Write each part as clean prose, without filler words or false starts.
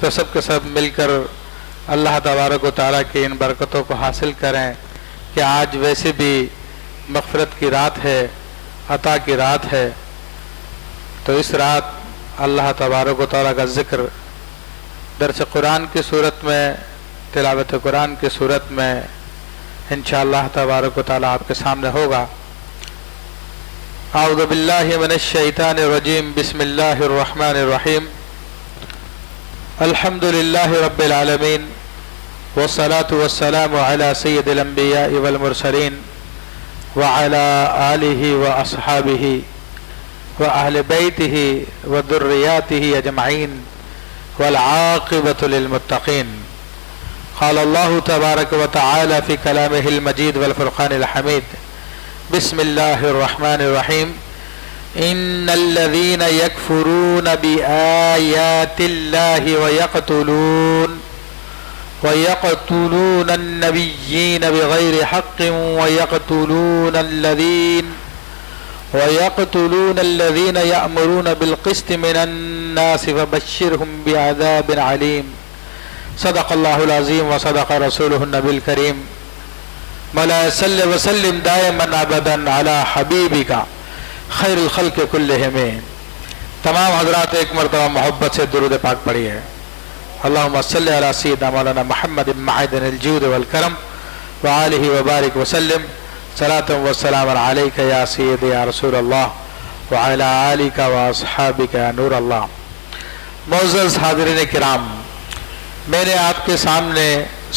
تو سب کے سب مل کر اللہ تبارک و تعالیٰ کی ان برکتوں کو حاصل کریں کہ آج ویسے بھی مغفرت کی رات ہے، عطا کی رات ہے، تو اس رات اللہ تبارک و تعالیٰ کا ذکر درس قرآن کی صورت میں، تلاوت قرآن کی صورت میں انشاءاللہ تبارک و تعالیٰ آپ کے سامنے ہوگا۔ اعوذ باللہ من الشیطان الرجیم، بسم اللہ الرحمن الرحیم، الحمد للہ رب العالمین، والصلاة والسلام علی سید الانبیاء والمرسلین وعلی آلہ واصحابہ واہل بیتہ وذریاتہ اجمعین والعاقبۃ للمتقین۔ قال اللہ تبارک و تعالی فی کلامہ المجید والفرقان الحمید، بسم اللہ الرحمن الرحیم، ان الذین یکفرون بآیات اللہ ویقتلون النبیین بغیر حق ويقتلون الذين يأمرون بالقسط من الناس فبشرهم بعذاب عليم۔ صدق الله العظيم وصدق رسوله النبي الكريم۔ مولاي صل وسلم دائما ابدا على حبيبك خير الخلق كلهم۔ تمام حضرات ایک مرتبہ محبت سے درود پاک پڑھی ہے۔ اللهم صل على سيدنا مولانا محمد معدن الجود والكرم وآلہ وبارک وسلم، صلاۃ و سلام علیک یا سید یا رسول اللہ وعلی آلک و اصحابک یا نور اللہ۔ معزز حاضرین کرام، میں نے آپ کے سامنے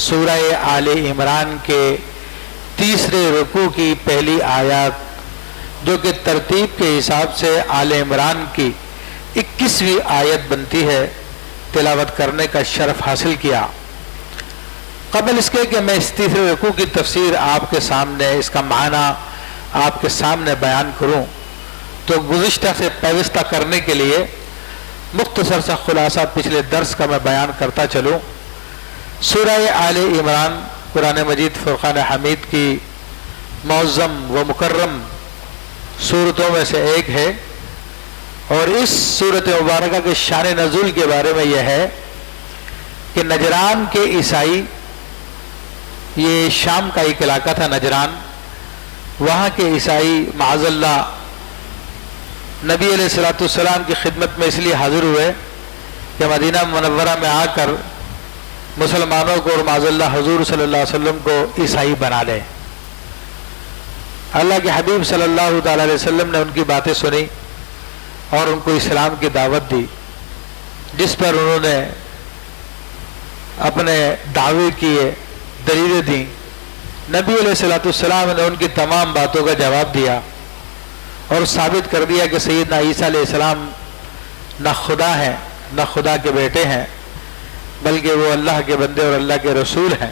سورہ آل عمران کے تیسرے رکوع کی پہلی آیات، جو کہ ترتیب کے حساب سے آل عمران کی 21ویں آیت بنتی ہے، تلاوت کرنے کا شرف حاصل کیا۔ قبل اس کے کہ میں اس تیسرے رکوع کی تفسیر آپ کے سامنے، اس کا معنی آپ کے سامنے بیان کروں، تو گزشتہ سے پیوستہ کرنے کے لیے مختصر سا خلاصہ پچھلے درس کا میں بیان کرتا چلوں۔ سورہ آل عمران قرآن مجید فرقان حمید کی معظم و مکرم صورتوں میں سے ایک ہے، اور اس صورت مبارکہ کے شان نزول کے بارے میں یہ ہے کہ نجران کے عیسائی، یہ شام کا ایک علاقہ تھا نجران، وہاں کے عیسائی معاذ اللہ نبی علیہ السلام کی خدمت میں اس لیے حاضر ہوئے کہ مدینہ منورہ میں آ کر مسلمانوں کو اور معاذ اللہ حضور صلی اللہ علیہ وسلم کو عیسائی بنا لے۔ اللہ کے حبیب صلی اللہ تعالیٰ علیہ وسلم نے ان کی باتیں سنی اور ان کو اسلام کی دعوت دی، جس پر انہوں نے اپنے دعوے کیے، دلیلیں دیں۔ نبی علیہ السلام نے ان کی تمام باتوں کا جواب دیا اور ثابت کر دیا کہ سیدنا عیسیٰ علیہ السلام نہ خدا ہیں، نہ خدا کے بیٹے ہیں، بلکہ وہ اللہ کے بندے اور اللہ کے رسول ہیں،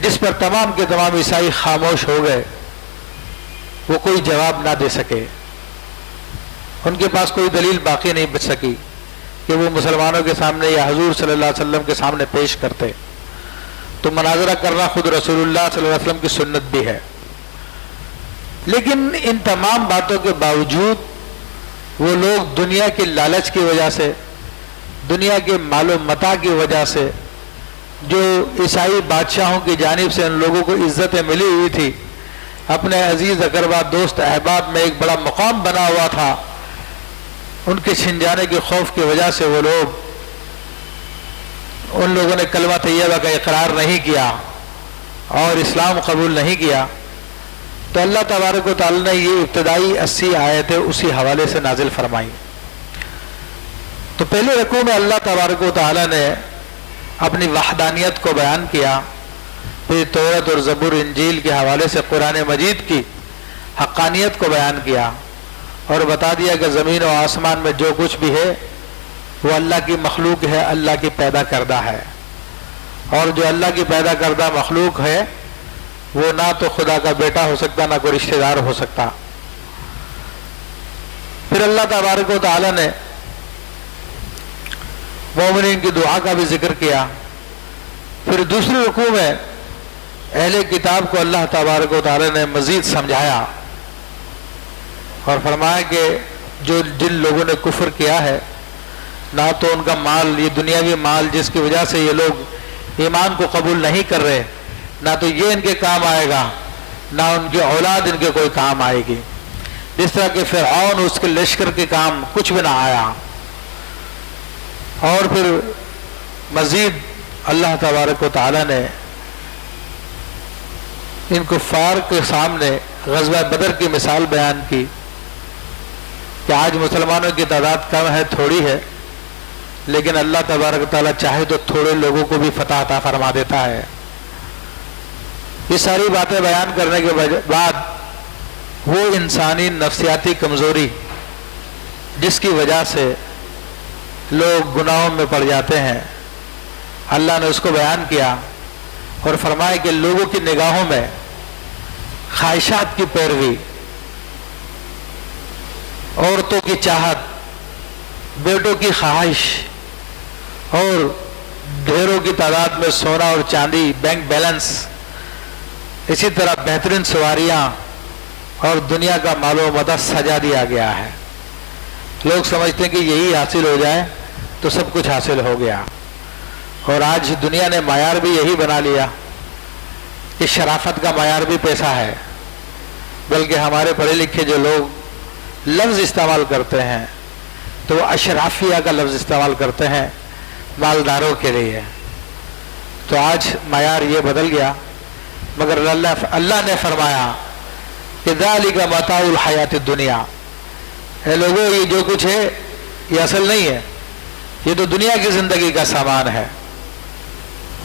جس پر تمام کے تمام عیسائی خاموش ہو گئے، وہ کوئی جواب نہ دے سکے، ان کے پاس کوئی دلیل باقی نہیں بچ سکی کہ وہ مسلمانوں کے سامنے یا حضور صلی اللہ علیہ وسلم کے سامنے پیش کرتے۔ تو مناظرہ کرنا خود رسول اللہ صلی اللہ علیہ وسلم کی سنت بھی ہے، لیکن ان تمام باتوں کے باوجود وہ لوگ دنیا کی لالچ کی وجہ سے، دنیا کے مال و متاع کی وجہ سے، جو عیسائی بادشاہوں کی جانب سے ان لوگوں کو عزتیں ملی ہوئی تھی، اپنے عزیز اقربا دوست احباب میں ایک بڑا مقام بنا ہوا تھا، ان کے چھن جانے کے خوف کی وجہ سے وہ لوگ، ان لوگوں نے کلمہ طیبہ کا اقرار نہیں کیا اور اسلام قبول نہیں کیا۔ تو اللہ تبارک و تعالی نے یہ ابتدائی 80 آیتیں اسی حوالے سے نازل فرمائی۔ تو پہلے رکوع میں اللہ تبارک و تعالی نے اپنی وحدانیت کو بیان کیا، پھر تورات اور زبور انجیل کے حوالے سے قرآن مجید کی حقانیت کو بیان کیا اور بتا دیا کہ زمین و آسمان میں جو کچھ بھی ہے وہ اللہ کی مخلوق ہے، اللہ کی پیدا کردہ ہے، اور جو اللہ کی پیدا کردہ مخلوق ہے وہ نہ تو خدا کا بیٹا ہو سکتا، نہ کوئی رشتہ دار ہو سکتا۔ پھر اللہ تبارک و تعالی نے مومنین کی دعا کا بھی ذکر کیا۔ پھر دوسری رکوع میں اہل کتاب کو اللہ تبارک و تعالی نے مزید سمجھایا اور فرمایا کہ جن لوگوں نے کفر کیا ہے، نہ تو ان کا مال، یہ دنیاوی مال جس کی وجہ سے یہ لوگ ایمان کو قبول نہیں کر رہے، نہ تو یہ ان کے کام آئے گا، نہ ان کی اولاد ان کے کوئی کام آئے گی۔ جس طرح کہ فرعون اس کے لشکر کے کام کچھ بھی نہ آیا۔ اور پھر مزید اللہ تبارک و تعالیٰ نے ان کفار کے سامنے غزوہ بدر کی مثال بیان کی کہ آج مسلمانوں کی تعداد کم ہے، تھوڑی ہے، لیکن اللہ تبارک و تعالیٰ چاہے تو تھوڑے لوگوں کو بھی فتح عطا فرما دیتا ہے۔ یہ ساری باتیں بیان کرنے کے بعد وہ انسانی نفسیاتی کمزوری جس کی وجہ سے لوگ گناہوں میں پڑ جاتے ہیں، اللہ نے اس کو بیان کیا اور فرمایا کہ لوگوں کی نگاہوں میں خواہشات کی پیروی، عورتوں کی چاہت، بیٹوں کی خواہش اور ڈھیروں کی تعداد میں سونا اور چاندی، بینک بیلنس، اسی طرح بہترین سواریاں اور دنیا کا مال و متاع سجا دیا گیا ہے۔ لوگ سمجھتے ہیں کہ یہی حاصل ہو جائے تو سب کچھ حاصل ہو گیا، اور آج دنیا نے معیار بھی یہی بنا لیا کہ شرافت کا معیار بھی پیسہ ہے، بلکہ ہمارے پڑھے لکھے جو لوگ لفظ استعمال کرتے ہیں تو وہ اشرافیہ کا لفظ استعمال کرتے ہیں مالداروں کے لیے۔ تو آج معیار یہ بدل گیا، مگر اللہ نے فرمایا کہ ذالک متاع الحیات الدنیا، اے لوگوں یہ جو کچھ ہے یہ اصل نہیں ہے، یہ تو دنیا کی زندگی کا سامان ہے۔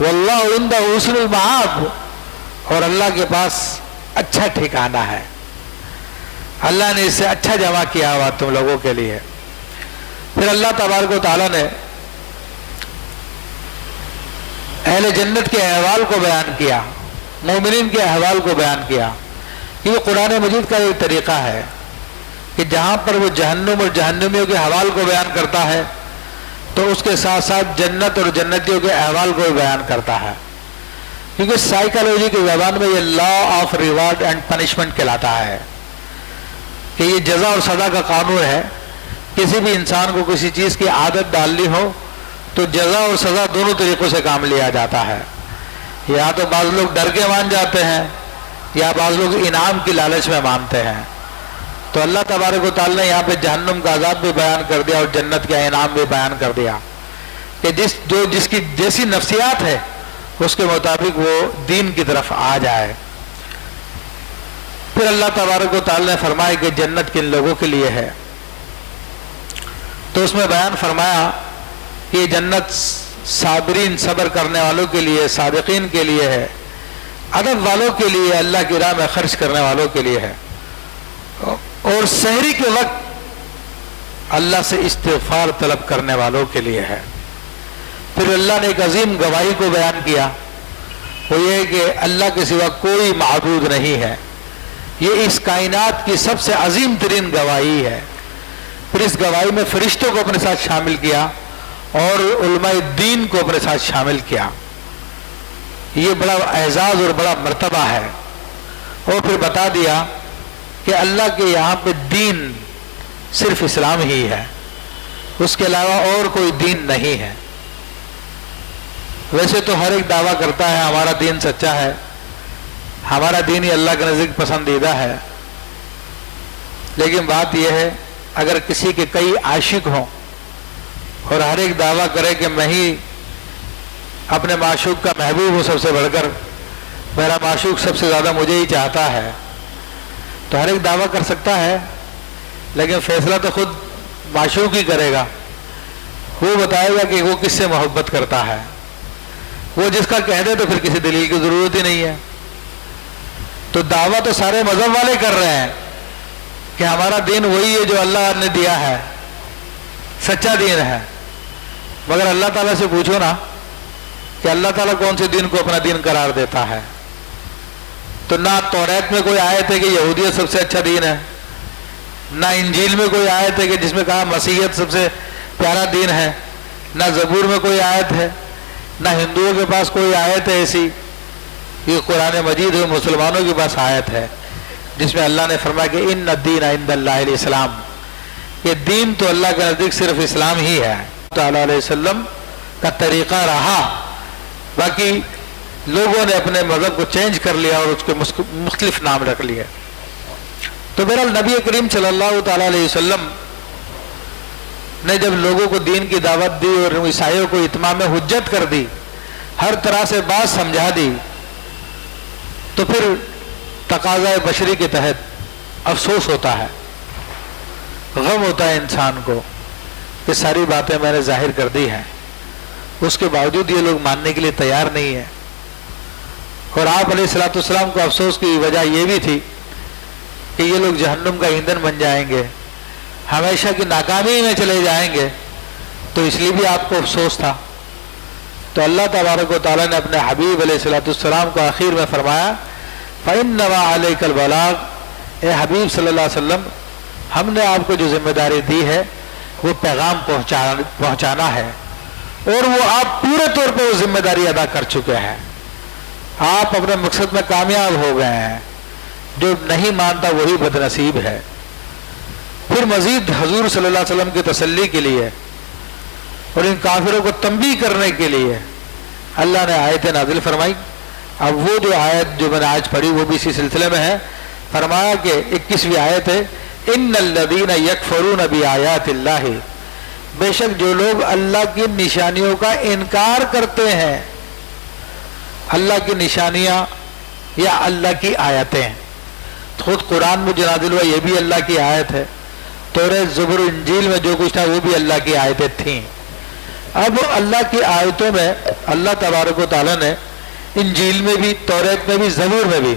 واللہ عندہ حسن المآب، اور اللہ کے پاس اچھا ٹھکانہ ہے، اللہ نے اس سے اچھا جمع کیا ہوا تم لوگوں کے لیے۔ پھر اللہ تبارک و تعالیٰ نے اہل جنت کے احوال کو بیان کیا، مومنین کے احوال کو بیان کیا۔ یہ قرآن مجید کا ایک طریقہ ہے کہ جہاں پر وہ جہنم اور جہنمیوں کے احوال کو بیان کرتا ہے تو اس کے ساتھ ساتھ جنت اور جنتیوں کے احوال کو بھی بیان کرتا ہے، کیونکہ سائیکالوجی کی زبان میں یہ law of reward and punishment کہلاتا ہے کہ یہ جزا اور سزا کا قانون ہے۔ کسی بھی انسان کو کسی چیز کی عادت ڈالنی ہو تو جزا اور سزا دونوں طریقوں سے کام لیا جاتا ہے، یا تو بعض لوگ ڈر کے مان جاتے ہیں یا بعض لوگ انعام کی لالچ میں مانتے ہیں۔ تو اللہ تبارک و تعالیٰ نے یہاں پہ جہنم کا عذاب بھی بیان کر دیا اور جنت کا انعام بھی بیان کر دیا کہ جس کی جیسی نفسیات ہے اس کے مطابق وہ دین کی طرف آ جائے۔ پھر اللہ تبارک و تعالیٰ نے فرمایا کہ جنت کن لوگوں کے لیے ہے، تو اس میں بیان فرمایا کہ جنت صابرین، صبر کرنے والوں کے لیے، صادقین کے لیے ہے، ادب والوں کے لیے، اللہ کی راہ میں خرچ کرنے والوں کے لیے ہے، اور سحری کے وقت اللہ سے استغفار طلب کرنے والوں کے لیے ہے۔ پھر اللہ نے ایک عظیم گواہی کو بیان کیا، وہ یہ ہے کہ اللہ کے سوا کوئی معبود نہیں ہے، یہ اس کائنات کی سب سے عظیم ترین گواہی ہے۔ پھر اس گواہی میں فرشتوں کو اپنے ساتھ شامل کیا اور علماء دین کو اپنے ساتھ شامل کیا۔ یہ بڑا اعزاز اور بڑا مرتبہ ہے۔ اور پھر بتا دیا کہ اللہ کے یہاں پہ دین صرف اسلام ہی ہے، اس کے علاوہ اور کوئی دین نہیں ہے۔ ویسے تو ہر ایک دعویٰ کرتا ہے ہمارا دین سچا ہے، ہمارا دین ہی اللہ کے نزدیک پسندیدہ ہے، لیکن بات یہ ہے اگر کسی کے کئی عاشق ہوں اور ہر ایک دعویٰ کرے کہ میں ہی اپنے معشوق کا محبوب ہوں سب سے بڑھ کر، میرا معشوق سب سے زیادہ مجھے ہی چاہتا ہے، تو ہر ایک دعویٰ کر سکتا ہے، لیکن فیصلہ تو خود معشوق ہی کرے گا۔ وہ بتائے گا کہ وہ کس سے محبت کرتا ہے، وہ جس کا کہہ دے تو پھر کسی دلیل کی ضرورت ہی نہیں ہے۔ تو دعویٰ تو سارے مذہب والے کر رہے ہیں کہ ہمارا دین وہی ہے جو اللہ نے دیا ہے، سچا دین ہے، مگر اللہ تعالیٰ سے پوچھو نا کہ اللہ تعالیٰ کون سے دین کو اپنا دین قرار دیتا ہے؟ تو نہ توریت میں کوئی آیت ہے کہ یہودیت سب سے اچھا دین ہے، نہ انجیل میں کوئی آیت ہے کہ جس میں کہا مسیحیت سب سے پیارا دین ہے، نہ زبور میں کوئی آیت ہے، نہ ہندوؤں کے پاس کوئی آیت ہے ایسی۔ یہ قرآن مجید ہے، مسلمانوں کے پاس آیت ہے جس میں اللہ نے فرمایا کہ ان الدین عند اللہ الاسلام، یہ دین تو اللہ کے نزدیک صرف اسلام ہی ہے۔ تعالی علیہ وسلم کا طریقہ رہا. باقی لوگوں نے اپنے مذہب کو چینج کر لیا اور اس کے مختلف نام رکھ لیے. تو بہرحال نبی کریم صلی اللہ تعالی علیہ وسلم نے جب لوگوں کو دین کی دعوت دی اور عیسائیوں کو اتمام حجت کر دی، ہر طرح سے بات سمجھا دی، تو پھر تقاضۂ بشری کے تحت افسوس ہوتا ہے، غم ہوتا ہے انسان کو کہ ساری باتیں میں نے ظاہر کر دی ہیں، اس کے باوجود یہ لوگ ماننے کے لیے تیار نہیں ہیں. اور آپ علیہ الصلوۃ والسلام کو افسوس کی وجہ یہ بھی تھی کہ یہ لوگ جہنم کا ایندھن بن جائیں گے، ہمیشہ کی ناکامی میں چلے جائیں گے، تو اس لیے بھی آپ کو افسوس تھا. تو اللہ تبارک و تعالیٰ نے اپنے حبیب علیہ الصلوۃ والسلام کو آخر میں فرمایا فَإِنَّمَا عَلَيْكَ الْبَلَاغُ، اے حبیب صلی اللہ علیہ وسلم، ہم نے آپ کو جو ذمہ داری دی ہے وہ پیغام پہنچانا ہے، اور وہ آپ پورے طور پہ وہ ذمہ داری ادا کر چکے ہیں. آپ اپنے مقصد میں کامیاب ہو گئے ہیں، جو نہیں مانتا وہی بد نصیب ہے. پھر مزید حضور صلی اللہ علیہ وسلم کی تسلی کے لیے اور ان کافروں کو تنبیہ کرنے کے لیے اللہ نے آیت نازل فرمائی. اب وہ جو آیت جو میں نے آج پڑھی وہ بھی اسی سلسلے میں ہے. فرمایا کہ 21ویں آیت ہے ان الذین یکفرون بآیات اللہ، بے شک جو لوگ اللہ کی نشانیوں کا انکار کرتے ہیں. اللہ کی نشانیاں یا اللہ کی آیتیں، خود قرآن میں جو نازل ہوا یہ بھی اللہ کی آیت ہے، تورات زبور انجیل میں جو کچھ تھا وہ بھی اللہ کی آیتیں تھیں. اب اللہ کی آیتوں میں اللہ تبارک و تعالیٰ نے انجیل میں بھی، تورات میں بھی، زبور میں بھی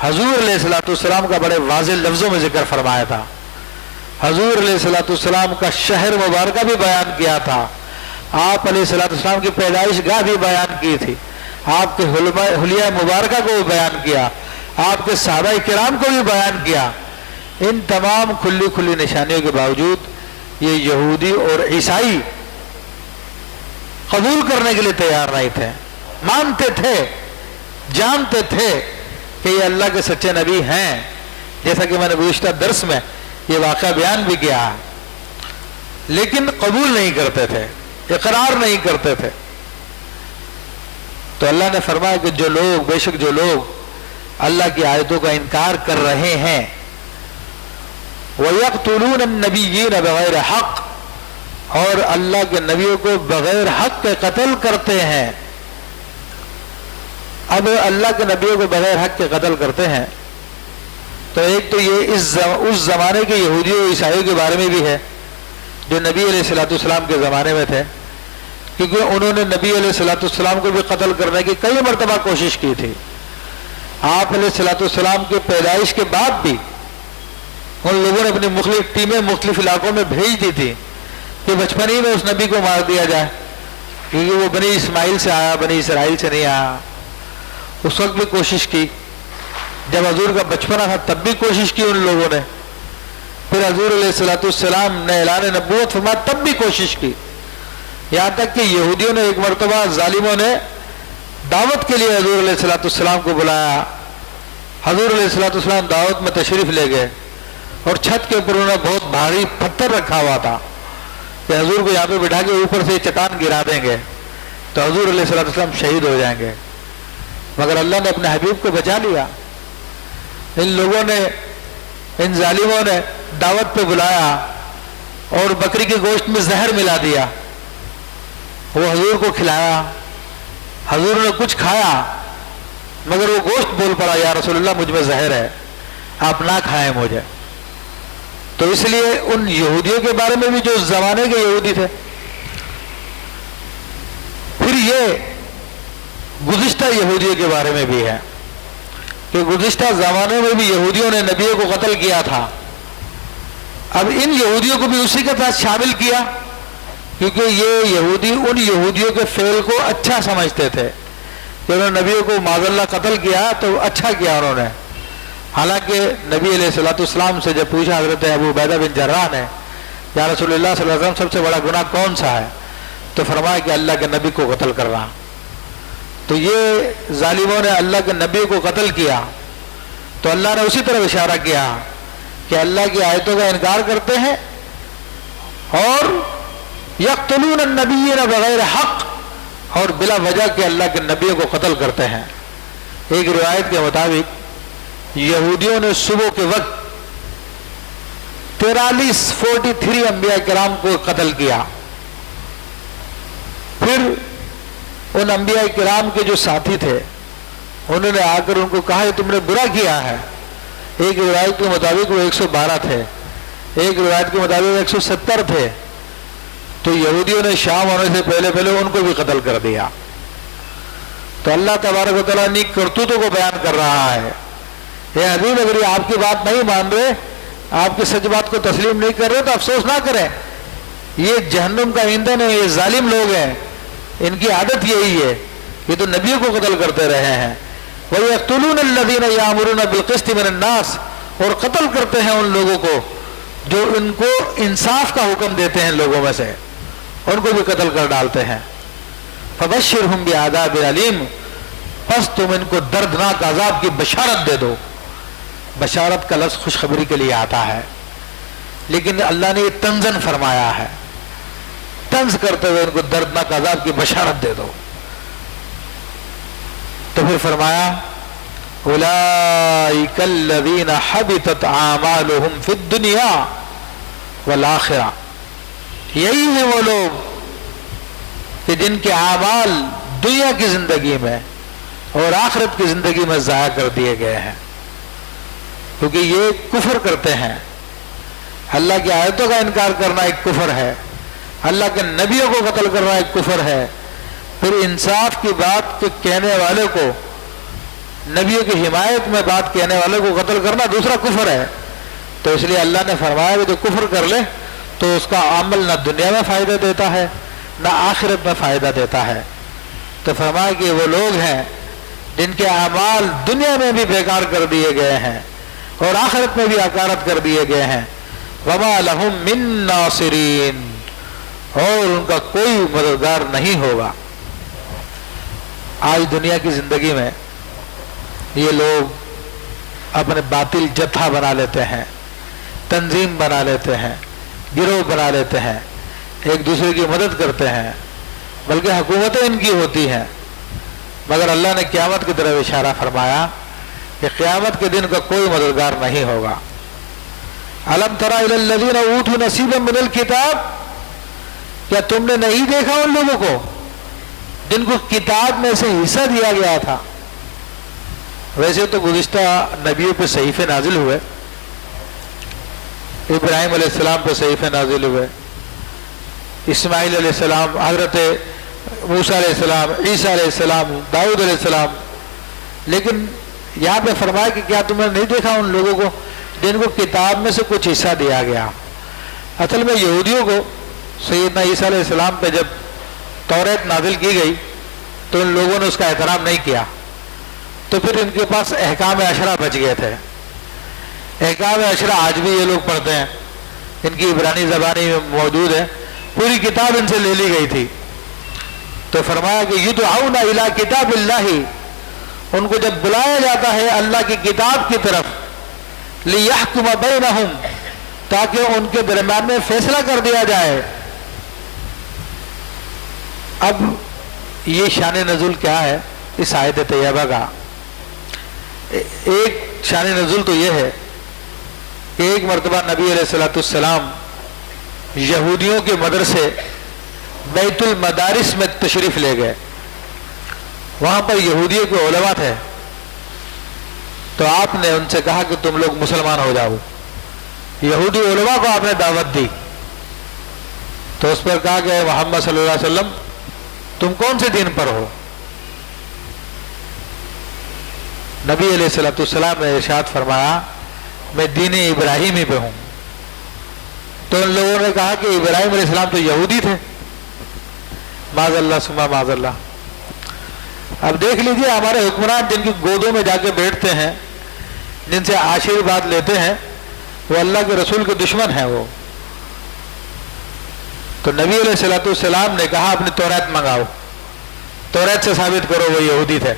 حضور علیہ الصلوۃ والسلام کا بڑے واضح لفظوں میں ذکر فرمایا تھا. حضور علیہ الصلوۃ والسلام کا شہر مبارکہ بھی بیان کیا تھا، آپ علیہ الصلوۃ والسلام کی پیدائش گاہ بھی بیان کی تھی، آپ کے حلیہ مبارکہ کو بھی بیان کیا، آپ کے صحابہ کرام کو بھی بیان کیا. ان تمام کھلی کھلی نشانیوں کے باوجود یہ یہودی اور عیسائی قبول کرنے کے لیے تیار نہیں تھے. مانتے تھے، جانتے تھے کہ یہ اللہ کے سچے نبی ہیں، جیسا کہ میں نے گزشتہ درس میں یہ واقعہ بیان بھی کیا، لیکن قبول نہیں کرتے تھے، اقرار نہیں کرتے تھے. تو اللہ نے فرمایا کہ جو لوگ، بے شک جو لوگ اللہ کی آیتوں کا انکار کر رہے ہیں، وَيَقْتُلُونَ النَّبِيِّينَ بِغَيْرِ حَقٍّ، اور اللہ کے نبیوں کو بغیر حق کے قتل کرتے ہیں. اب اللہ کے نبیوں کو بغیر حق کے قتل کرتے ہیں تو ایک تو یہ اس زمانے کے یہودیوں اور عیسائیوں کے بارے میں بھی ہے جو نبی علیہ الصلوۃ والسلام کے زمانے میں تھے، کیونکہ انہوں نے نبی علیہ الصلوۃ والسلام کو بھی قتل کرنے کی کئی مرتبہ کوشش کی تھی. آپ علیہ الصلوۃ والسلام کی پیدائش کے بعد بھی ان لوگوں نے اپنی مختلف ٹیمیں مختلف علاقوں میں بھیج دی تھی کہ بچپن ہی میں اس نبی کو مار دیا جائے، کیونکہ وہ بنی اسماعیل سے آیا، بنی اسرائیل سے نہیں آیا. اس وقت بھی کوشش کی، جب حضور کا بچپنا تھا تب بھی کوشش کی ان لوگوں نے. پھر حضور علیہ الصلوۃ والسلام نے اعلان نبوت فرمایا تب بھی کوشش کی، یہاں تک کہ یہودیوں نے ایک مرتبہ ظالموں نے دعوت کے لیے حضور علیہ الصلوۃ والسلام کو بلایا. حضور علیہ الصلوۃ والسلام دعوت میں تشریف لے گئے اور چھت کے اوپر انہوں نے بہت بھاری پتھر رکھا ہوا تھا کہ حضور کو یہاں پہ بٹھا کے اوپر سے چٹان گرا دیں گے تو حضور علیہ الصلوۃ والسلام شہید ہو جائیں گے. مگر اللہ نے اپنے حبیب کو بچا لیا. ان لوگوں نے، ان ظالموں نے دعوت پہ بلایا اور بکری کے گوشت میں زہر ملا دیا، وہ حضور کو کھلایا. حضور نے کچھ کھایا مگر وہ گوشت بول پڑا یا رسول اللہ مجھ میں زہر ہے، آپ نہ کھائیں مجھے. تو اس لیے ان یہودیوں کے بارے میں بھی جو اس زمانے کے یہودی تھے. پھر یہ گزشتہ یہودیوں کے بارے میں بھی ہے کہ گزشتہ زمانے میں بھی یہودیوں نے نبیوں کو قتل کیا تھا. اب ان یہودیوں کو بھی اسی کے ساتھ شامل کیا کیونکہ یہ یہودی ان یہودیوں کے فعل کو اچھا سمجھتے تھے کہ انہوں نے نبیوں کو معاذ اللہ قتل کیا تو اچھا کیا انہوں نے. حالانکہ نبی علیہ الصلوۃ والسلام سے جب پوچھا حضرت ابو عبیدہ بن جراح نے یا رسول اللہ صلی اللہ علیہ وسلم سب سے بڑا گناہ کون سا ہے، تو فرمایا کہ اللہ کے نبی کو قتل کرنا. تو یہ ظالموں نے اللہ کے نبی کو قتل کیا تو اللہ نے اسی طرح اشارہ کیا کہ اللہ کی آیتوں کا انکار کرتے ہیں اور یقتلون النبیین بغیر حق، اور بلا وجہ کے اللہ کے نبیوں کو قتل کرتے ہیں۔ ایک روایت کے مطابق یہودیوں نے صبح کے وقت 43 انبیاء کرام کو قتل کیا۔ پھر ان انبیاء کرام کے جو ساتھی تھے انہوں نے آ کر ان کو کہا کہ تم نے برا کیا ہے۔ ایک روایت کے مطابق وہ 112 تھے، ایک روایت کے مطابق 170 تھے۔ تو یہودیوں نے شام ہونے سے پہلے ان کو بھی قتل کر دیا۔ تو اللہ تبارک و تعالیٰ نیک کرتوتوں کو بیان کر رہا ہے۔ اے حبیب، اگر یہ آپ کی بات نہیں مان رہے، آپ کی سچ بات کو تسلیم نہیں کر رہے تو افسوس نہ کریں، یہ جہنم کا ایندھن ہے، یہ ظالم لوگ ہیں، ان کی عادت یہی ہے، یہ تو نبیوں کو قتل کرتے رہے ہیں۔ وَيَقْتُلُونَ الَّذِينَ يَأْمُرُونَ بِالْقِسْطِ مِنَ النَّاسِ، اور قتل کرتے ہیں ان لوگوں کو جو ان کو انصاف کا حکم دیتے ہیں لوگوں میں سے، ان کو بھی قتل کر ڈالتے ہیں۔ فَبَشِّرْهُمْ بِعَذَابٍ أَلِيمٍ، پس تم ان کو دردناک عذاب کی بشارت دے دو۔ بشارت کا لفظ خوشخبری کے لیے آتا ہے، لیکن اللہ نے یہ طنزاً فرمایا ہے، طنز کرتے ہوئے ان کو دردناک عذاب کی بشارت دے دو۔ تو پھر فرمایا اولئک الذین حبطت اعمالهم فی الدنیا والآخرہ، یہی ہیں وہ لوگ کہ جن کے اعمال دنیا کی زندگی میں اور آخرت کی زندگی میں ضائع کر دیے گئے ہیں، کیونکہ یہ کفر کرتے ہیں۔ اللہ کی آیتوں کا انکار کرنا ایک کفر ہے، اللہ کے نبیوں کو قتل کرنا ایک کفر ہے، پھر انصاف کی بات کے کہنے والے کو، نبیوں کی حمایت میں بات کہنے والے کو قتل کرنا دوسرا کفر ہے۔ تو اس لیے اللہ نے فرمایا کہ جو کفر کر لے تو اس کا عمل نہ دنیا میں فائدہ دیتا ہے نہ آخرت میں فائدہ دیتا ہے۔ تو فرمایا کہ وہ لوگ ہیں جن کے اعمال دنیا میں بھی بیکار کر دیے گئے ہیں اور آخرت میں بھی حقارت کر دیے گئے ہیں۔ وَمَا لَهُم مِّن نَاصِرِينَ، اور ان کا کوئی مددگار نہیں ہوگا۔ آج دنیا کی زندگی میں یہ لوگ اپنے باطل جتھا بنا لیتے ہیں، تنظیم بنا لیتے ہیں، گروہ بنا لیتے ہیں، ایک دوسرے کی مدد کرتے ہیں، بلکہ حکومتیں ان کی ہوتی ہیں، مگر اللہ نے قیامت کی طرف اشارہ فرمایا کہ قیامت کے دن کا کوئی مددگار نہیں ہوگا۔ الم تر الی الذین اوتوا نصیبا من الکتاب، کیا تم نے نہیں دیکھا ان لوگوں کو جن کو کتاب میں سے حصہ دیا گیا تھا؟ ویسے تو گزشتہ نبیوں پہ صحیفے نازل ہوئے، ابراہیم علیہ السلام پہ صحیفے نازل ہوئے، اسماعیل علیہ السلام، حضرت موسیٰ علیہ السلام، عیسیٰ علیہ السلام، داؤد علیہ السلام، لیکن یہاں پہ فرمایا کہ کیا تم نے نہیں دیکھا ان لوگوں کو جن کو کتاب میں سے کچھ حصہ دیا گیا؟ اصل میں یہودیوں کو سیدنا عیسیٰ علیہ السلام پہ جب توریت نازل کی گئی تو ان لوگوں نے اس کا احترام نہیں کیا، تو پھر ان کے پاس احکام عشرہ بچ گئے تھے۔ احکام عشرہ آج بھی یہ لوگ پڑھتے ہیں، ان کی عبرانی زبانی میں موجود ہے، پوری کتاب ان سے لے لی گئی تھی۔ تو فرمایا کہ یدعون الی کتاب اللہ، ان کو جب بلایا جاتا ہے اللہ کی کتاب کی طرف، لیحکم بینہم، تاکہ ان کے درمیان میں فیصلہ کر دیا جائے۔ اب یہ شان نزول کیا ہے اس آیت طیبہ کا؟ ایک شان نزول تو یہ ہے کہ ایک مرتبہ نبی علیہ السلام یہودیوں کے مدرسے بیت المدارس میں تشریف لے گئے، وہاں پر یہودیوں کے علماء تھے، تو آپ نے ان سے کہا کہ تم لوگ مسلمان ہو جاؤ۔ یہودی علماء کو آپ نے دعوت دی، تو اس پر کہا کہ محمد صلی اللہ علیہ وسلم تم کون سے دین پر ہو؟ نبی علیہ السلام نے ارشاد فرمایا میں دین ابراہیمی پہ ہوں۔ تو ان لوگوں نے کہا کہ ابراہیم علیہ السلام تو یہودی تھے، معاذ اللہ ثم معاذ اللہ۔ اب دیکھ لیجئے ہمارے حکمران جن کی گودوں میں جا کے بیٹھتے ہیں، جن سے آشیرواد لیتے ہیں، وہ اللہ کے رسول کے دشمن ہیں وہ۔ تو نبی علیہ السلام نے کہا اپنی توریت منگاؤ، توریت سے ثابت کرو وہ یہودی تھے،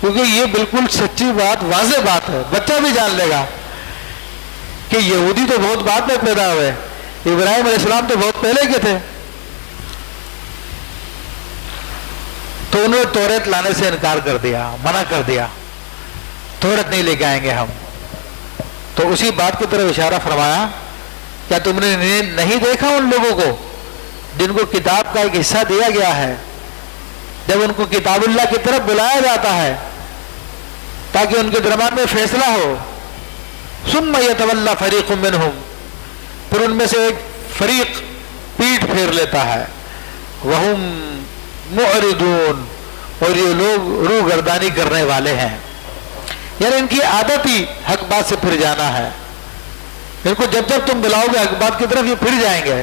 کیونکہ یہ بالکل سچی بات، واضح بات ہے، بچہ بھی جان لے گا کہ یہودی تو بہت بعد میں پیدا ہوئے، ابراہیم علیہ السلام تو بہت پہلے کے تھے۔ تو انہوں نے توریت لانے سے انکار کر دیا، منع کر دیا، توریت نہیں لے کے آئیں گے ہم۔ تو اسی بات کی طرف اشارہ فرمایا، کیا تم نے نہیں دیکھا ان لوگوں کو جن کو کتاب کا ایک حصہ دیا گیا ہے، جب ان کو کتاب اللہ کی طرف بلایا جاتا ہے تاکہ ان کے درمیان میں فیصلہ ہو، ثم یتولی فریق منہم، پھر ان میں سے ایک فریق پیٹھ پھیر لیتا ہے، وہم معرضون، اور یہ لوگ روح گردانی کرنے والے ہیں، یعنی ان کی عادت ہی حق بات سے پھر جانا ہے، ان کو جب جب تم بلاؤ گے حق بات کی طرف یہ پھر جائیں گے۔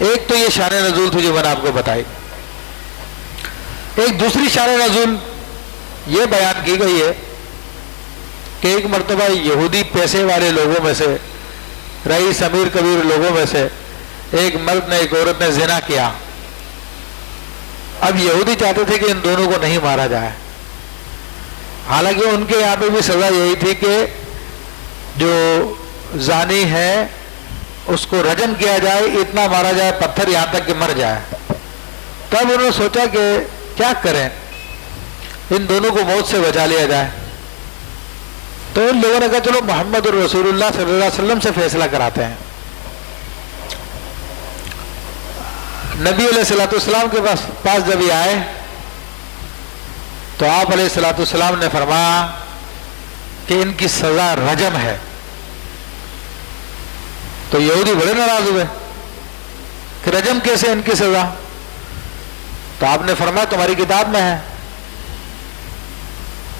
ایک تو یہ شان نزول تھی جو میں نے آپ کو بتائی، ایک دوسری شان نزول یہ بیان کی گئی ہے کہ ایک مرتبہ یہودی پیسے والے لوگوں میں سے، رئیس امیر کبیر لوگوں میں سے ایک مرد نے ایک عورت نے زنا کیا۔ اب یہودی چاہتے تھے کہ ان دونوں کو نہیں مارا جائے، حالانکہ ان کے یہاں پہ بھی سزا یہی تھی کہ جو زانی ہے اس کو رجم کیا جائے، اتنا مارا جائے پتھر یہاں تک کہ مر جائے۔ تب انہوں نے سوچا کہ کیا کریں، ان دونوں کو موت سے بچا لیا جائے۔ تو ان لوگوں نے کہا چلو محمد رسول اللہ صلی اللہ علیہ وسلم سے فیصلہ کراتے ہیں۔ نبی علیہ الصلوۃ والسلام کے پاس جب یہ آئے تو آپ علیہ الصلوۃ والسلام نے فرمایا کہ ان کی سزا رجم ہے۔ تو یہودی بڑے ناراض ہوئے کہ رجم کیسے ان کی سزا؟ تو آپ نے فرمایا تمہاری کتاب میں ہے۔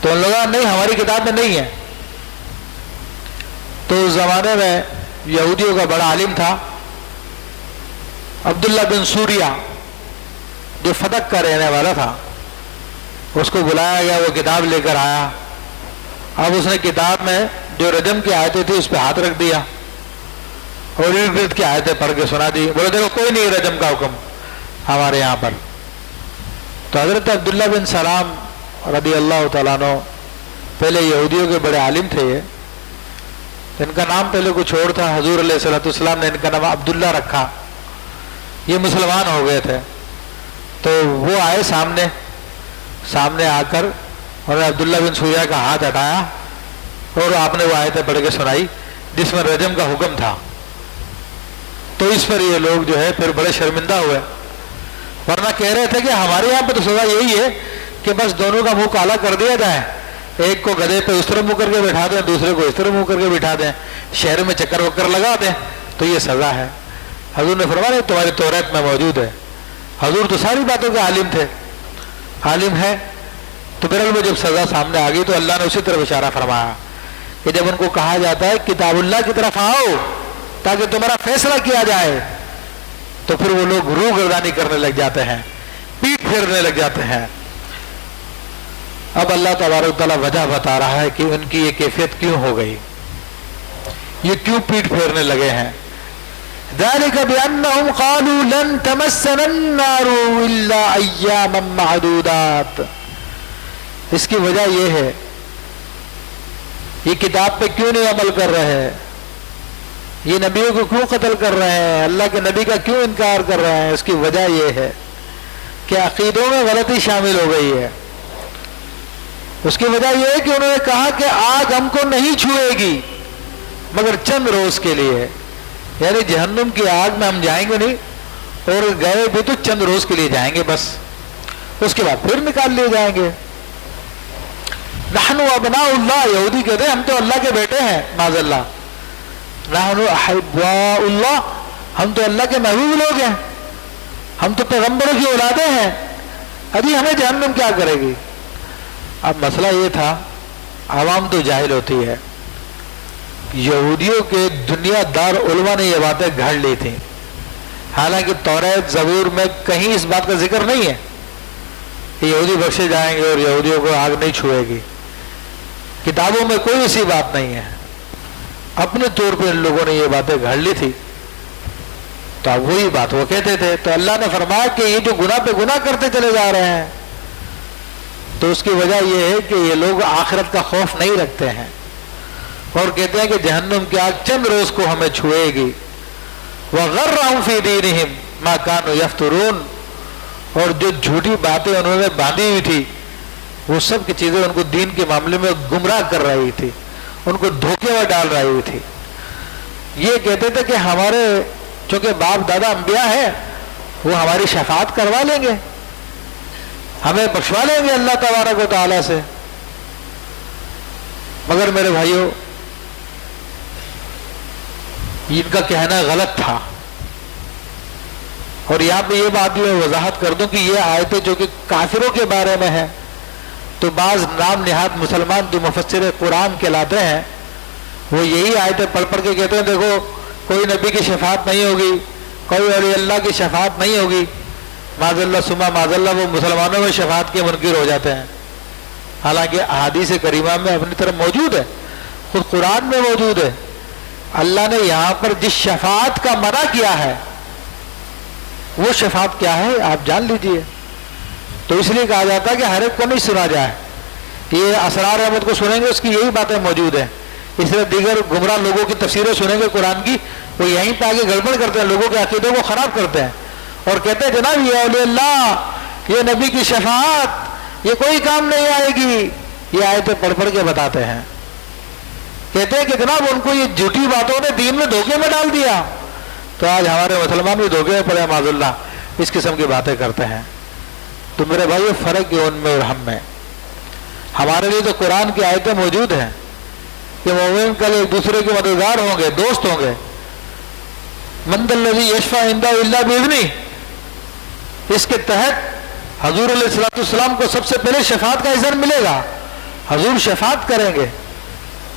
تو ان لوگوں نہیں، ہماری کتاب میں نہیں ہے۔ تو اس زمانے میں یہودیوں کا بڑا عالم تھا عبداللہ بن سوریہ، جو فدق کا رہنے والا تھا، اس کو بلایا گیا، وہ کتاب لے کر آیا۔ اب اس نے کتاب میں جو رجم کی آیتیں تھی اس پہ ہاتھ رکھ دیا اور ارد گرد کی آیتیں پڑھ کے سنا دی، بولے دیکھو کوئی نہیں رجم کا حکم ہمارے یہاں پر۔ تو حضرت عبداللہ بن سلام رضی اللہ تعالیٰ عنہ پہلے یہودیوں کے بڑے عالم تھے، یہ ان کا نام پہلے کچھ اور تھا، حضور علیہ الصلوۃ والسلام نے ان کا نام عبداللہ رکھا، یہ مسلمان ہو گئے تھے۔ تو وہ آئے سامنے آ کر اور عبداللہ بن سوریہ کا ہاتھ ہٹایا اور آپ نے وہ آیتیں پڑھ کے سنائی جس میں رجم کا حکم تھا۔ تو اس پر یہ لوگ جو ہے پھر بڑے شرمندہ ہوئے، ورنہ کہہ رہے تھے کہ ہمارے یہاں پہ تو سزا یہی ہے کہ بس دونوں کا منہ کالا کر دیا جائے، ایک کو گدھے پہ اس طرح منہ کر کے بٹھا دیں، دوسرے کو اس طرح منہ کر کے بٹھا دیں، شہر میں چکر وکر لگا دیں، تو یہ سزا ہے۔ حضور نے فرمایا تمہاری توریت میں موجود ہے۔ حضور تو ساری باتوں کے عالم تھے، عالم ہے۔ تو بہرحال وہ جب سزا سامنے آ گئی تو اللہ نے اسی طرف اشارہ فرمایا کہ جب ان کو کہا جاتا ہے کتاب اللہ کی طرف آؤ تاکہ تمہارا فیصلہ کیا جائے، تو پھر وہ لوگ روح گردانی کرنے لگ جاتے ہیں، پیٹ پھیرنے لگ جاتے ہیں۔ اب اللہ تبارک و تعالیٰ وجہ بتا رہا ہے کہ ان کی یہ کیفیت کیوں ہو گئی، یہ کیوں پیٹ پھیرنے لگے ہیں۔ ذَلِكَ بِأَنَّهُمْ قَالُوا لَن تَمَسَّنَا النَّارُ إِلَّا أَيَّامًا مَّعْدُودَاتٍ، اس کی وجہ یہ ہے، یہ کتاب پہ کیوں نہیں عمل کر رہے ہیں، یہ نبیوں کو کیوں قتل کر رہے ہیں، اللہ کے نبی کا کیوں انکار کر رہے ہیں، اس کی وجہ یہ ہے کہ عقیدوں میں غلطی شامل ہو گئی ہے۔ اس کی وجہ یہ ہے کہ انہوں نے کہا کہ آگ ہم کو نہیں چھوئے گی مگر چند روز کے لیے، یعنی جہنم کی آگ میں ہم جائیں گے نہیں، اور گئے بھی تو چند روز کے لیے جائیں گے بس، اس کے بعد پھر نکال لیے جائیں گے۔ نحن ابناء اللہ، یہودی کہتے ہیں ہم تو اللہ کے بیٹے ہیں، معاذ اللہ۔ نحن احباء اللہ، ہم تو اللہ کے محبوب لوگ ہیں، ہم تو پیغمبروں کی اولادیں ہیں، ابھی ہمیں جہنم کیا کرے گی۔ اب مسئلہ یہ تھا، عوام تو جاہل ہوتی ہے، یہودیوں کے دنیا دار علماء نے یہ باتیں گھڑ لی تھیں، حالانکہ توریت زبور میں کہیں اس بات کا ذکر نہیں ہے کہ یہودی بخشے جائیں گے اور یہودیوں کو آگ نہیں چھوئے گی، کتابوں میں کوئی ایسی بات نہیں ہے، اپنے طور پہ ان لوگوں نے یہ باتیں گھڑ لی تھی۔ تو اب وہی بات وہ کہتے تھے، تو اللہ نے فرمایا کہ یہ جو گناہ پہ گناہ کرتے چلے جا رہے ہیں، تو اس کی وجہ یہ ہے کہ یہ لوگ آخرت کا خوف نہیں رکھتے ہیں اور کہتے ہیں کہ جہنم کی آگ چند روز کو ہمیں چھوئے گی۔ وَغَرَّهُمْ فِي دِينِهِمْ مَا كَانُوا يَفْتُرُونَ، اور جو جھوٹی باتیں انہوں نے باندھی ہوئی تھی وہ سب کی چیزیں ان کو دین کے معاملے میں گمراہ کر رہی تھی، ان کو دھوکے میں ڈال رہی ہوئی تھی۔ یہ کہتے تھے کہ ہمارے چونکہ باپ دادا انبیاء ہیں، وہ ہماری شفاعت کروا لیں گے، ہمیں بخشوا لیں گے اللہ تبارک و تعالیٰ سے۔ مگر میرے بھائیوں، ان کا کہنا غلط تھا۔ اور یہاں پہ یہ بات بھی میں وضاحت کر دوں کہ یہ آیتیں جو کہ کافروں کے بارے میں ہیں، تو بعض نام نہاد مسلمان جو مفسر قرآن کہلاتے ہیں وہ یہی آیتیں پڑھ پڑھ کے کہتے ہیں دیکھو کوئی نبی کی شفاعت نہیں ہوگی، کوئی ولی اللہ کی شفاعت نہیں ہوگی، معاذ اللہ ثم معاذ اللہ، وہ مسلمانوں میں شفاعت کے منکر ہو جاتے ہیں۔ حالانکہ احادیث کریمہ میں اپنی طرف موجود ہے، خود قرآن میں موجود ہے۔ اللہ نے یہاں پر جس شفاعت کا منع کیا ہے وہ شفاعت کیا ہے آپ جان لیجئے۔ تو اس لیے کہا جاتا ہے کہ ہر ایک کو نہیں سنا جائے، یہ اسرار احمد کو سنیں گے اس کی یہی باتیں موجود ہیں، اس لیے دیگر گمراہ لوگوں کی تفسیریں سنیں گے قرآن کی، وہ یہیں پہ آگے گڑبڑ کرتے ہیں، لوگوں کے عقیدوں کو خراب کرتے ہیں اور کہتے ہیں جناب یہ اولیاء اللہ، یہ نبی کی شفاعت، یہ کوئی کام نہیں آئے گی۔ یہ آیتیں پڑھ پڑھ کے بتاتے ہیں، کہتے ہیں کہ جناب ان کو یہ جھوٹی باتوں نے دین میں دھوکے میں ڈال دیا۔ تو آج ہمارے مسلمان بھی دھوکے میں پڑے معاذ اللہ، اس قسم کی باتیں کرتے ہیں۔ تو میرے بھائی فرق ہے ان میں اور ہم میں۔ ہمارے لیے تو قرآن کی آیتیں موجود ہیں کہ مومن کل ایک دوسرے کے مددگار ہوں گے، دوست ہوں گے۔ من ذا الذی یشفع عنده الا باذنہ، اس کے تحت حضور علیہ الصلوۃ والسلام کو سب سے پہلے شفاعت کا اذن ملے گا، حضور شفاعت کریں گے،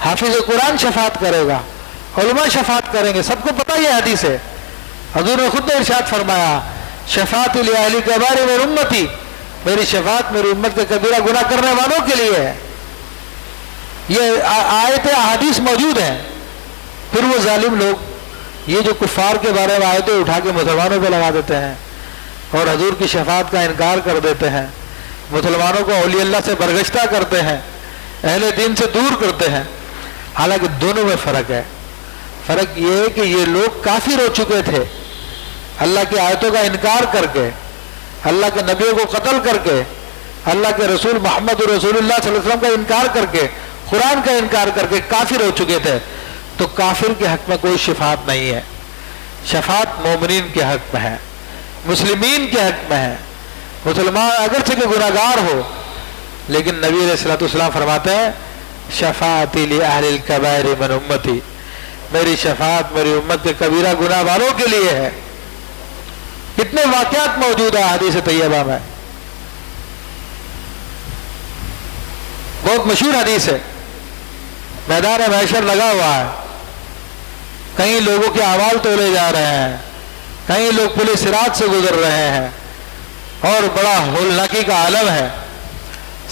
حافظ قرآن شفاعت کرے گا، علماء شفاعت کریں گے، سب کو پتہ یہ حدیث ہے۔ حضور نے خود نے ارشاد فرمایا شفاعت لأہل الکبائر من امتی، میری شفاعت میری امت کے کبیرہ گناہ کرنے والوں کے لیے ہے۔ یہ آیتیں احادیث موجود ہیں۔ پھر وہ ظالم لوگ یہ جو کفار کے بارے میں آیتیں اٹھا کے مسلمانوں پہ لگا دیتے ہیں اور حضور کی شفاعت کا انکار کر دیتے ہیں، مسلمانوں کو اولیاء اللہ سے برگشتہ کرتے ہیں، اہل دین سے دور کرتے ہیں۔ حالانکہ دونوں میں فرق ہے۔ فرق یہ ہے کہ یہ لوگ کافر ہو چکے تھے، اللہ کی آیتوں کا انکار کر کے، اللہ کے نبیوں کو قتل کر کے، اللہ کے رسول محمد رسول اللہ صلی اللہ علیہ وسلم کا انکار کر کے، قرآن کا انکار کر کے کافر ہو چکے تھے۔ تو کافر کے حق میں کوئی شفاعت نہیں ہے، شفاعت مومنین کے حق میں ہے، مسلمین کے حق میں ہے۔ مسلمان اگرچہ کہ گناہگار ہو، لیکن نبی علیہ الصلوۃ والسلام فرماتے ہیں شفاعتی لأہل الکبائر من امتی، میری شفاعت میری امت کے کبیرہ گناہ والوں کے لیے ہے۔ کتنے واقعات موجود ہیں حدیث طیبہ میں، بہت مشہور حدیث ہے۔ میدان محشر لگا ہوا ہے، کئی لوگوں کے اعمال تولے جا رہے ہیں، کئی لوگ پل صراط سے گزر رہے ہیں اور بڑا ہولناکی کا عالم ہے۔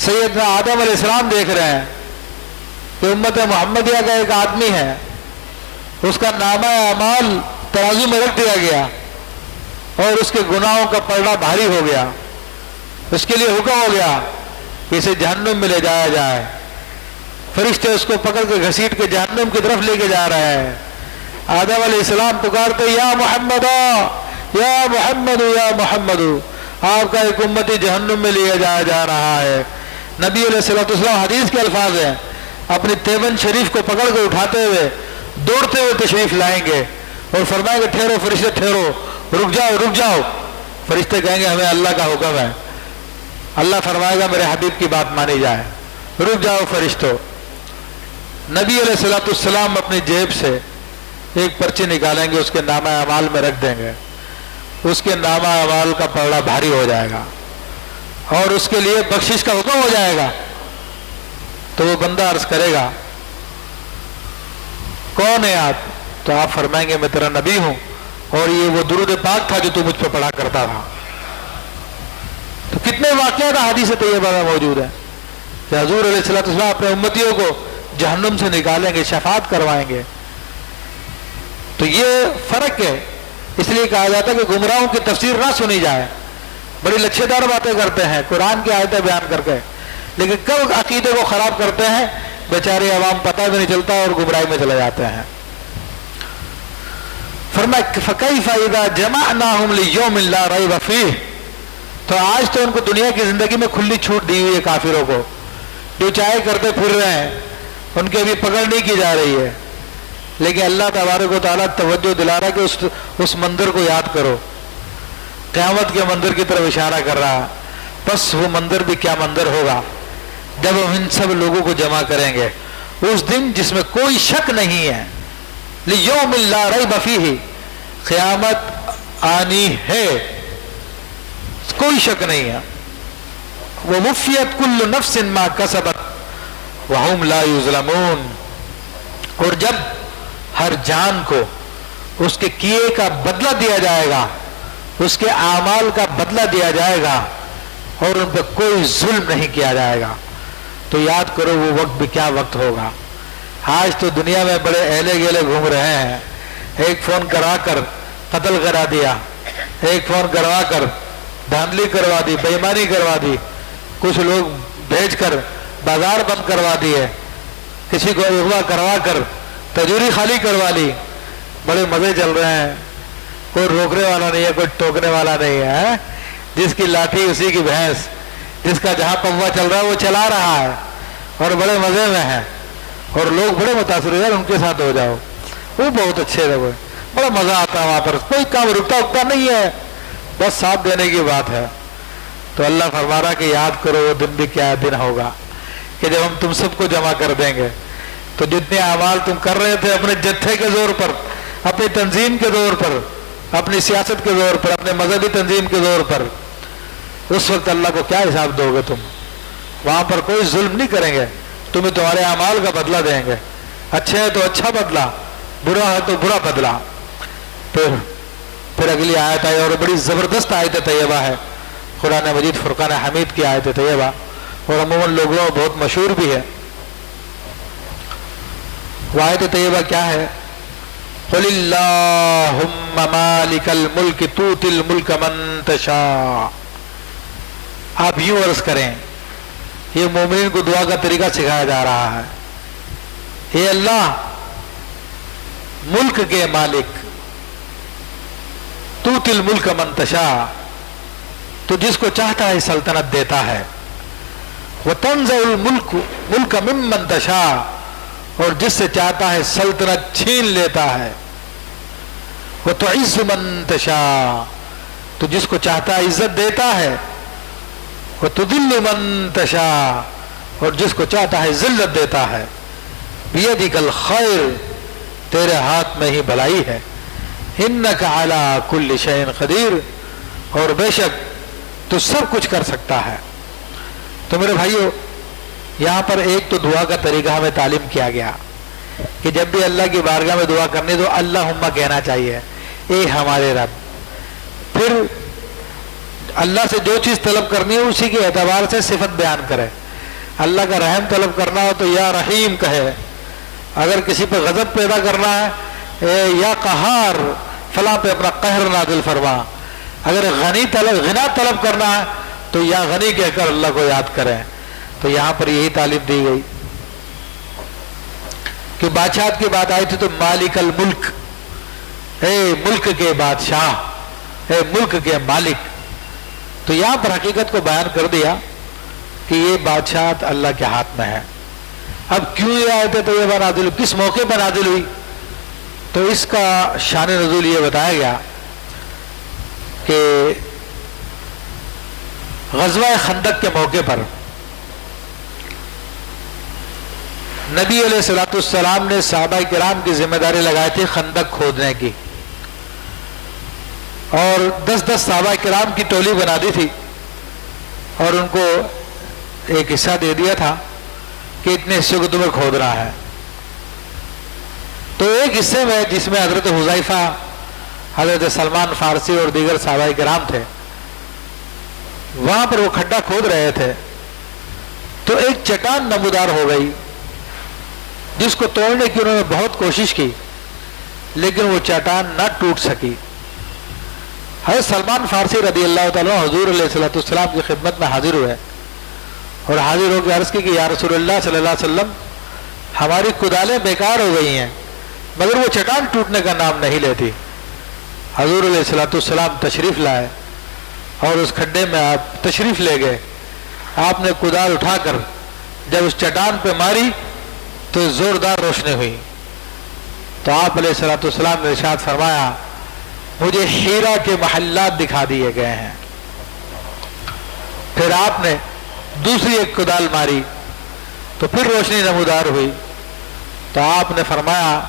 سیدنا آدم علیہ السلام دیکھ رہے ہیں کہ امت محمدیہ کا ایک آدمی ہے، اس کا نامہ اعمال ترازو میں رکھ دیا گیا اور اس کے گناہوں کا پلڑا بھاری ہو گیا۔ اس کے لیے حکم ہو گیا کہ اسے جہنم میں لے جایا جائے۔ فرشتے اس کو پکڑ کے گھسیٹ کے جہنم کی طرف لے کے جا رہے ہیں۔ آدم علیہ السلام پکارتے یا محمد یا محمد یا محمد، آپ کا ایک امتی جہنم میں لیا جایا جا رہا ہے۔ نبی علیہ السلام حدیث کے الفاظ ہیں، اپنی تیبن شریف کو پکڑ کے اٹھاتے ہوئے دوڑتے ہوئے تشریف لائیں گے اور فرمائیں گے ٹھہرو فرشتے ٹھہرو، رک جاؤ رک جاؤ۔ فرشتے کہیں گے ہمیں اللہ کا حکم ہے۔ اللہ فرمائے گا میرے حبیب کی بات مانی جائے، رک جاؤ فرشتوں۔ نبی علیہ السلام اپنی جیب سے ایک پرچی نکالیں گے، اس کے نامہ اعمال میں رکھ دیں گے، اس کے نامہ اعمال کا پلڑا بھاری ہو جائے گا اور اس کے لیے بخشش کا حکم ہو جائے گا۔ تو وہ بندہ عرض کرے گا کون ہے آپ؟ تو آپ فرمائیں گے میں تیرا نبی ہوں اور یہ وہ درود پاک تھا جو تو مجھ پہ پڑھا کرتا تھا۔ تو کتنے واقعات حدیث طیبہ میں موجود ہیں کہ حضور علیہ السلام اپنے امتیوں کو جہنم سے نکالیں گے، شفاعت کروائیں گے۔ تو یہ فرق ہے، اس لیے کہا جاتا ہے کہ گمراہوں کی تفسیر نہ سنی جائے۔ بڑی لچھے دار باتیں کرتے ہیں قرآن کی آیتیں بیان کر کے، لیکن کب عقیدے کو خراب کرتے ہیں بیچارے عوام پتہ بھی نہیں چلتا اور گمراہی میں چلے جاتے ہیں۔ فرمایا فَكَيْفَ إِذَا جَمَعْنَاهُمْ لِيَوْمٍ لَا رَيْبَ فِيهِ، تو آج تو ان کو دنیا کی زندگی میں کھلی چھوٹ دی ہوئی ہے کافروں کو، جو چاہے کرتے پھر رہے ہیں، ان کی ابھی پکڑ نہیں کی جا رہی ہے. لیکن اللہ تبارک و تعالیٰ توجہ دلا رہا کہ اس منظر کو یاد کرو، قیامت کے منظر کی طرف اشارہ کر رہا. بس وہ منظر بھی کیا منظر ہوگا جب ہم ان سب لوگوں کو جمع کریں گے اس دن جس میں کوئی شک نہیں ہے. لیوم لا ریب فیہ، قیامت آنی ہے، کوئی شک نہیں ہے. ووفیت کل نفس ما کسبت وہم لا یظلمون، اور جب ہر جان کو اس کے کیے کا بدلہ دیا جائے گا، اس کے اعمال کا بدلہ دیا جائے گا، اور ان پہ کوئی ظلم نہیں کیا جائے گا. تو یاد کرو وہ وقت بھی کیا وقت ہوگا. آج تو دنیا میں بڑے اہلے گیلے گھوم رہے ہیں، ایک فون کرا کر قتل کرا دیا، ایک فون کروا کر دھاندلی کروا دی، بے ایمانی کروا دی، کچھ لوگ بھیج کر بازار بند کروا دیے، کسی کو اغوا کروا کر تجوری خالی کروا لی. بڑے مزے چل رہے ہیں، کوئی روکنے والا نہیں ہے، کوئی ٹوکنے والا نہیں ہے. جس کی لاٹھی اسی کی بھینس، جس کا جہاں پوا چل رہا ہے وہ چلا رہا ہے اور بڑے مزے میں ہے. اور لوگ بڑے متاثر ہوئے، ان کے ساتھ ہو جاؤ، وہ بہت اچھے لوگ، بڑا مزہ آتا ہے وہاں پر، کوئی کام رکتا اکتا نہیں ہے، بس ساتھ دینے کی بات ہے. تو اللہ فرما رہا کہ یاد کرو وہ دن بھی کیا دن ہوگا کہ جب ہم تم سب کو جمع کر دیں گے. تو جتنے اعمال تم کر رہے تھے اپنے جتھے کے زور پر، اپنی تنظیم کے زور پر، اپنی سیاست کے زور پر، اپنے مذہبی تنظیم کے زور پر، اس وقت اللہ کو کیا حساب دو گے تم؟ وہاں پر کوئی ظلم نہیں کریں گے، تمہیں تمہارے اعمال کا بدلہ دیں گے. اچھے ہے تو اچھا بدلہ، برا ہے تو برا بدلہ. پھر اگلی آیت آئی اور بڑی زبردست آیت طیبہ ہے، قرآن مجید فرقان حمید کی آیت طیبہ، اور عموماً لوگوں میں بہت مشہور بھی ہے. وہ آیت طیبہ کیا ہے؟ قل اللہم مالک الملک تؤتی الملک من تشاء. آپ یوں عرض کریں، یہ مومنین کو دعا کا طریقہ سکھایا جا رہا ہے. اے اللہ، ملک کے مالک، تؤتی الملک من تشاء، تو جس کو چاہتا ہے سلطنت دیتا ہے. وتنزع الملک ملک ممن تشاء، اور جس سے چاہتا ہے سلطنت چھین لیتا ہے. وتعز من تشاء، تو جس کو چاہتا ہے عزت دیتا ہے. وتذل من تشاء، اور جس کو چاہتا ہے ذلت دیتا ہے. بیدک الخیر، تیرے ہاتھ میں ہی بھلائی ہے. انک علی کل شیء قدیر، اور بے شک تو سب کچھ کر سکتا ہے. تو میرے بھائیو، یہاں پر ایک تو دعا کا طریقہ ہمیں تعلیم کیا گیا کہ جب بھی اللہ کی بارگاہ میں دعا کرنی تو اللہم کہنا چاہیے، اے ہمارے رب. پھر اللہ سے جو چیز طلب کرنی ہے اسی کے اعتبار سے صفت بیان کرے. اللہ کا رحم طلب کرنا ہو تو یا رحیم کہے، اگر کسی پہ غضب پیدا کرنا ہے یا قہار، فلاں پہ اپنا قہر نازل فرما. اگر غنا طلب کرنا ہے تو یا غنی کہہ کر اللہ کو یاد کریں. تو یہاں پر یہی تعلیم دی گئی کہ بادشاہت کی بات آئی تھی تو مالک الملک، اے ملک کے بادشاہ، اے ملک کے مالک. تو یہاں پر حقیقت کو بیان کر دیا کہ یہ بادشاہت اللہ کے ہاتھ میں ہے. اب کیوں یہ آیت طیبہ نازل ہوئی، کس موقع پر نازل ہوئی؟ تو اس کا شان نزول یہ بتایا گیا کہ غزوہ خندق کے موقع پر نبی علیہ الصلوۃ والسلام نے صحابہ کرام کی ذمہ داری لگائی تھی خندق کھودنے کی، اور 10 صحابہ کرام کی ٹولی بنا دی تھی اور ان کو ایک حصہ دے دیا تھا کہ اتنے حصے کو تمہیں کھودنا ہے. تو ایک حصے میں جس میں حضرت حذیفہ، حضرت سلمان فارسی اور دیگر صحابہ کرام تھے، وہاں پر وہ کھڈا کھود رہے تھے تو ایک چٹان نمودار ہو گئی جس کو توڑنے کی انہوں نے بہت کوشش کی لیکن وہ چٹان نہ ٹوٹ سکی. حضرت سلمان فارسی رضی اللہ تعالیٰ حضور علیہ الصلوۃ والسلام کی خدمت میں حاضر ہوئے اور حاضر ہو کے عرض کی کہ یا رسول اللہ صلی اللہ علیہ وسلم، ہماری کدالیں بیکار ہو گئی ہیں مگر وہ چٹان ٹوٹنے کا نام نہیں لیتی. حضور علیہ الصلوۃ والسلام تشریف لائے اور اس کھڈے میں آپ تشریف لے گئے. آپ نے کدال اٹھا کر جب اس چٹان پہ ماری تو زوردار روشنی ہوئی. تو آپ علیہ الصلوۃ والسلام نے ارشاد فرمایا مجھے ہیرا کے محلات دکھا دیے گئے ہیں. پھر آپ نے دوسری ایک کدال ماری تو پھر روشنی نمودار ہوئی. تو آپ نے فرمایا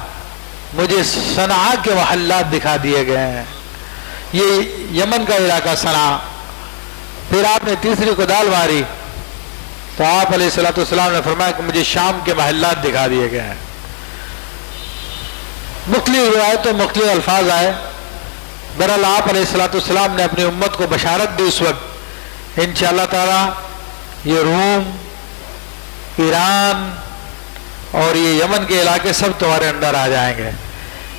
مجھے صنعاء کے محلات دکھا دیے گئے ہیں. یہ یمن کا علاقہ صنعاء. پھر آپ نے تیسری کدال ماری تو آپ علیہ الصلوۃ والسلام نے فرمایا کہ مجھے شام کے محلات دکھا دیے گئے ہیں. مختلف روایتوں مختلف الفاظ آئے. بہرحال آپ علیہ الصلوۃ والسلام نے اپنی امت کو بشارت دی اس وقت انشاءاللہ تعالی یہ روم، ایران اور یہ یمن کے علاقے سب تمہارے اندر آ جائیں گے.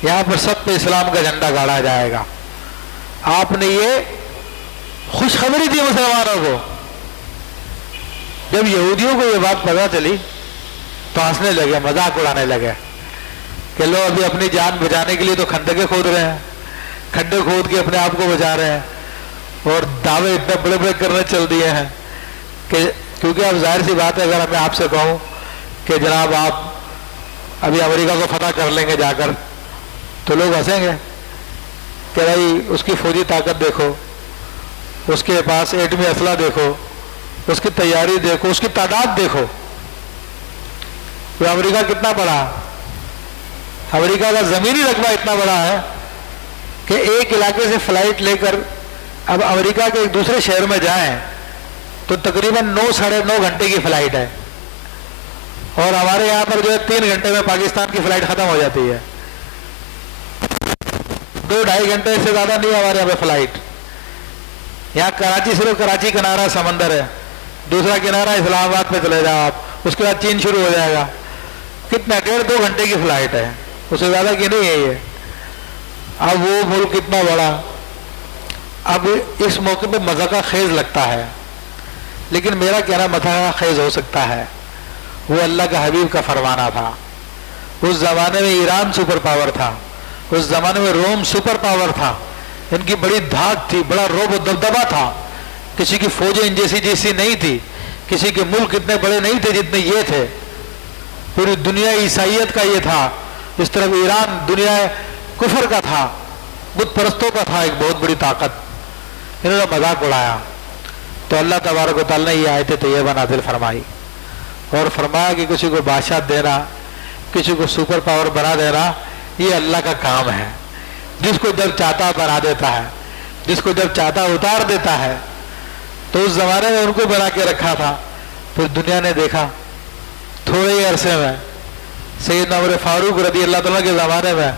یہاں پر سب پہ اسلام کا جھنڈا گاڑا جائے گا. آپ نے یہ خوشخبری دی مسلمانوں کو. جب یہودیوں کو یہ بات پتہ چلی تو ہنسنے لگے، مذاق اڑانے لگے کہ لو ابھی اپنی جان بچانے کے لیے تو خندقیں کھود رہے ہیں، کھڈے کھود کے اپنے آپ کو بچا رہے ہیں اور دعوے اتنے بڑے بڑے کرنے چل دیے ہیں کہ کیونکہ اب ظاہر سی بات ہے اگر میں آپ سے کہوں کہ جناب آپ ابھی امریکہ کو فتح کر لیں گے جا کر تو لوگ ہنسیں گے کہ بھائی اس کی فوجی طاقت دیکھو، اس کے پاس ایٹمی اسلحہ دیکھو، اس کی تیاری دیکھو، اس کی تعداد دیکھو. تو امریکہ کتنا بڑا، امریکہ کا زمینی رقبہ اتنا بڑا ہے کہ ایک علاقے سے فلائٹ لے کر اب امریکہ کے ایک دوسرے شہر میں جائیں تو تقریباً 9-9.5 گھنٹے کی فلائٹ ہے. اور ہمارے یہاں پر جو ہے 3 گھنٹے میں پاکستان کی فلائٹ ختم ہو جاتی ہے. 2-2.5 گھنٹے سے زیادہ نہیں ہمارے یہاں پہ فلائٹ. یہاں کراچی صرف کراچی کنارہ سمندر ہے، دوسرا کنارہ اسلام آباد پہ چلے جاؤ آپ، اس کے بعد چین شروع ہو جائے گا. کتنا 1.5-2 گھنٹے کی فلائٹ ہے، اس سے زیادہ کی نہیں ہے یہ. اب وہ ملک اتنا بڑا، اب اس موقع پہ مذاق خیز لگتا ہے، لیکن میرا کہنا مذاق خیز ہو سکتا ہے. وہ اللہ کا حبیب کا فرمانا تھا. اس زمانے میں ایران سپر پاور تھا، اس زمانے میں روم سپر پاور تھا. ان کی بڑی دھاک تھی، بڑا روب و دبدبہ تھا. کسی کی فوجیں ان جیسی نہیں تھی، کسی کے ملک اتنے بڑے نہیں تھے جتنے یہ تھے. پوری دنیا عیسائیت کا یہ تھا، اس طرف ایران دنیا کفر کا تھا، بت پرستوں کا تھا. ایک بہت بڑی طاقت. انہوں نے مذاق اڑایا تو اللہ تبارک و تعالیٰ نے یہ آیت طیبہ نازل فرمائی اور فرمایا کہ کسی کو بادشاہ دینا، کسی کو سپر پاور بنا دینا یہ اللہ کا کام ہے. جس کو جب چاہتا بنا دیتا ہے، جس کو جب چاہتا اتار دیتا ہے. تو اس زمانے میں ان کو بنا کے رکھا تھا. پھر دنیا نے دیکھا تھوڑے ہی عرصے میں سیدنا عمر فاروق رضی اللہ تعالیٰ کے زمانے میں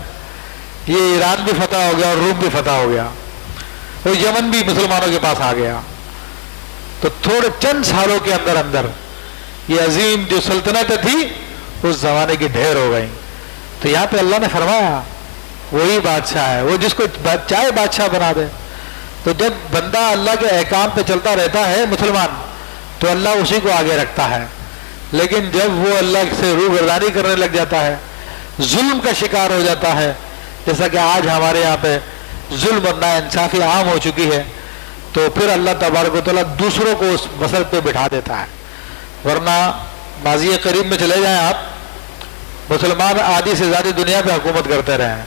یہ ایران بھی فتح ہو گیا اور روم بھی فتح ہو گیا اور یمن بھی مسلمانوں کے پاس آ گیا. تو تھوڑے چند سالوں کے اندر اندر یہ عظیم جو سلطنتیں تھی اس زمانے کی ڈھیر ہو گئی. تو یہاں پہ اللہ نے فرمایا وہی بادشاہ ہے، وہ جس کو چاہے بادشاہ بنا دے. تو جب بندہ اللہ کے احکام پہ چلتا رہتا ہے مسلمان تو اللہ اسی کو آگے رکھتا ہے. لیکن جب وہ اللہ سے روگردانی کرنے لگ جاتا ہے، ظلم کا شکار ہو جاتا ہے، جیسا کہ آج ہمارے یہاں پہ ظلم اور ناانصافی عام ہو چکی ہے، تو پھر اللہ تبارک و تعالیٰ دوسروں کو اس مسئلے پہ بٹھا دیتا ہے. ورنہ ماضی قریب میں چلے جائیں آپ، مسلمان آدھی سے زیادہ دنیا پہ حکومت کرتے رہے ہیں.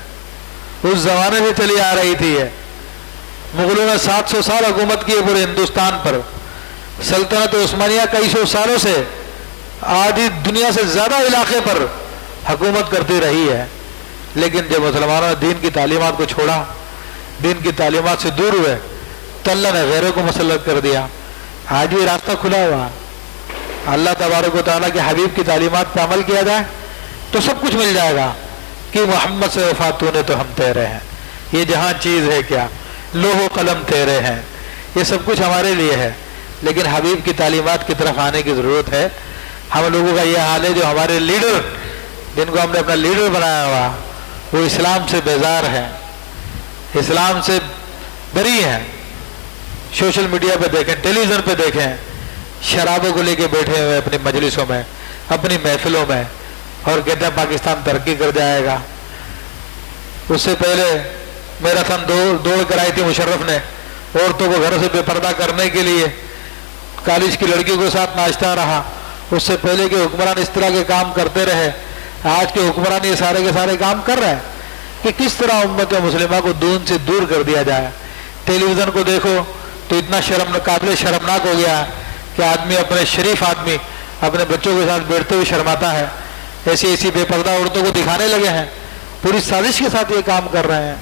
اس زمانے سے چلی آ رہی تھی ہے. مغلوں نے 700 سال حکومت کی ہے پورے ہندوستان پر. سلطنت عثمانیہ کئی سو سالوں سے آدھی دنیا سے زیادہ علاقے پر حکومت کرتی رہی ہے. لیکن جب مسلمانوں نے دین کی تعلیمات کو چھوڑا، دین کی تعلیمات سے دور ہوئے، تو اللہ نے غیروں کو مسلط کر دیا. آج بھی راستہ کھلا ہوا. اللہ تبارک و تعالیٰ کے حبیب کی تعلیمات پہ عمل کیا جائے تو سب کچھ مل جائے گا. کہ محمد سے وفات تو نے تو ہم تیرے ہیں، یہ جہاں چیز ہے کیا، لوح و قلم تیرے ہیں، یہ سب کچھ ہمارے لیے ہے. لیکن حبیب کی تعلیمات کی طرف آنے کی ضرورت ہے. ہم لوگوں کا یہ حال ہے جو ہمارے لیڈر جن کو ہم نے اپنا لیڈر بنایا ہوا وہ اسلام سے بیزار ہیں، اسلام سے بری ہیں. سوشل میڈیا پہ دیکھیں، ٹیلی ویژن پہ دیکھیں، شرابوں کو لے کے بیٹھے ہوئے اپنی مجلسوں میں، اپنی محفلوں میں، اور کہتے ہیں پاکستان ترقی کر جائے گا. اس سے پہلے میراتھن دوڑ کرائی تھی مشرف نے عورتوں کو گھر سے بے پردہ کرنے کے لیے کالج کی لڑکیوں کے ساتھ ناچتا رہا. اس سے پہلے کے حکمران اس طرح کے کام کرتے رہے. آج کے حکمران یہ سارے کے سارے کام کر رہے ہیں کہ کس طرح امت مسلمہ کو دین سے دور کر دیا جائے. ٹیلی ویژن کو دیکھو تو اتنا قابل شرمناک ہو گیا کہ آدمی اپنے شریف آدمی اپنے بچوں کے ساتھ بیٹھتے ہوئے شرماتا ہے. ایسی ایسی بے پردہ عورتوں کو دکھانے لگے ہیں. پوری سازش کے ساتھ یہ کام کر رہے ہیں.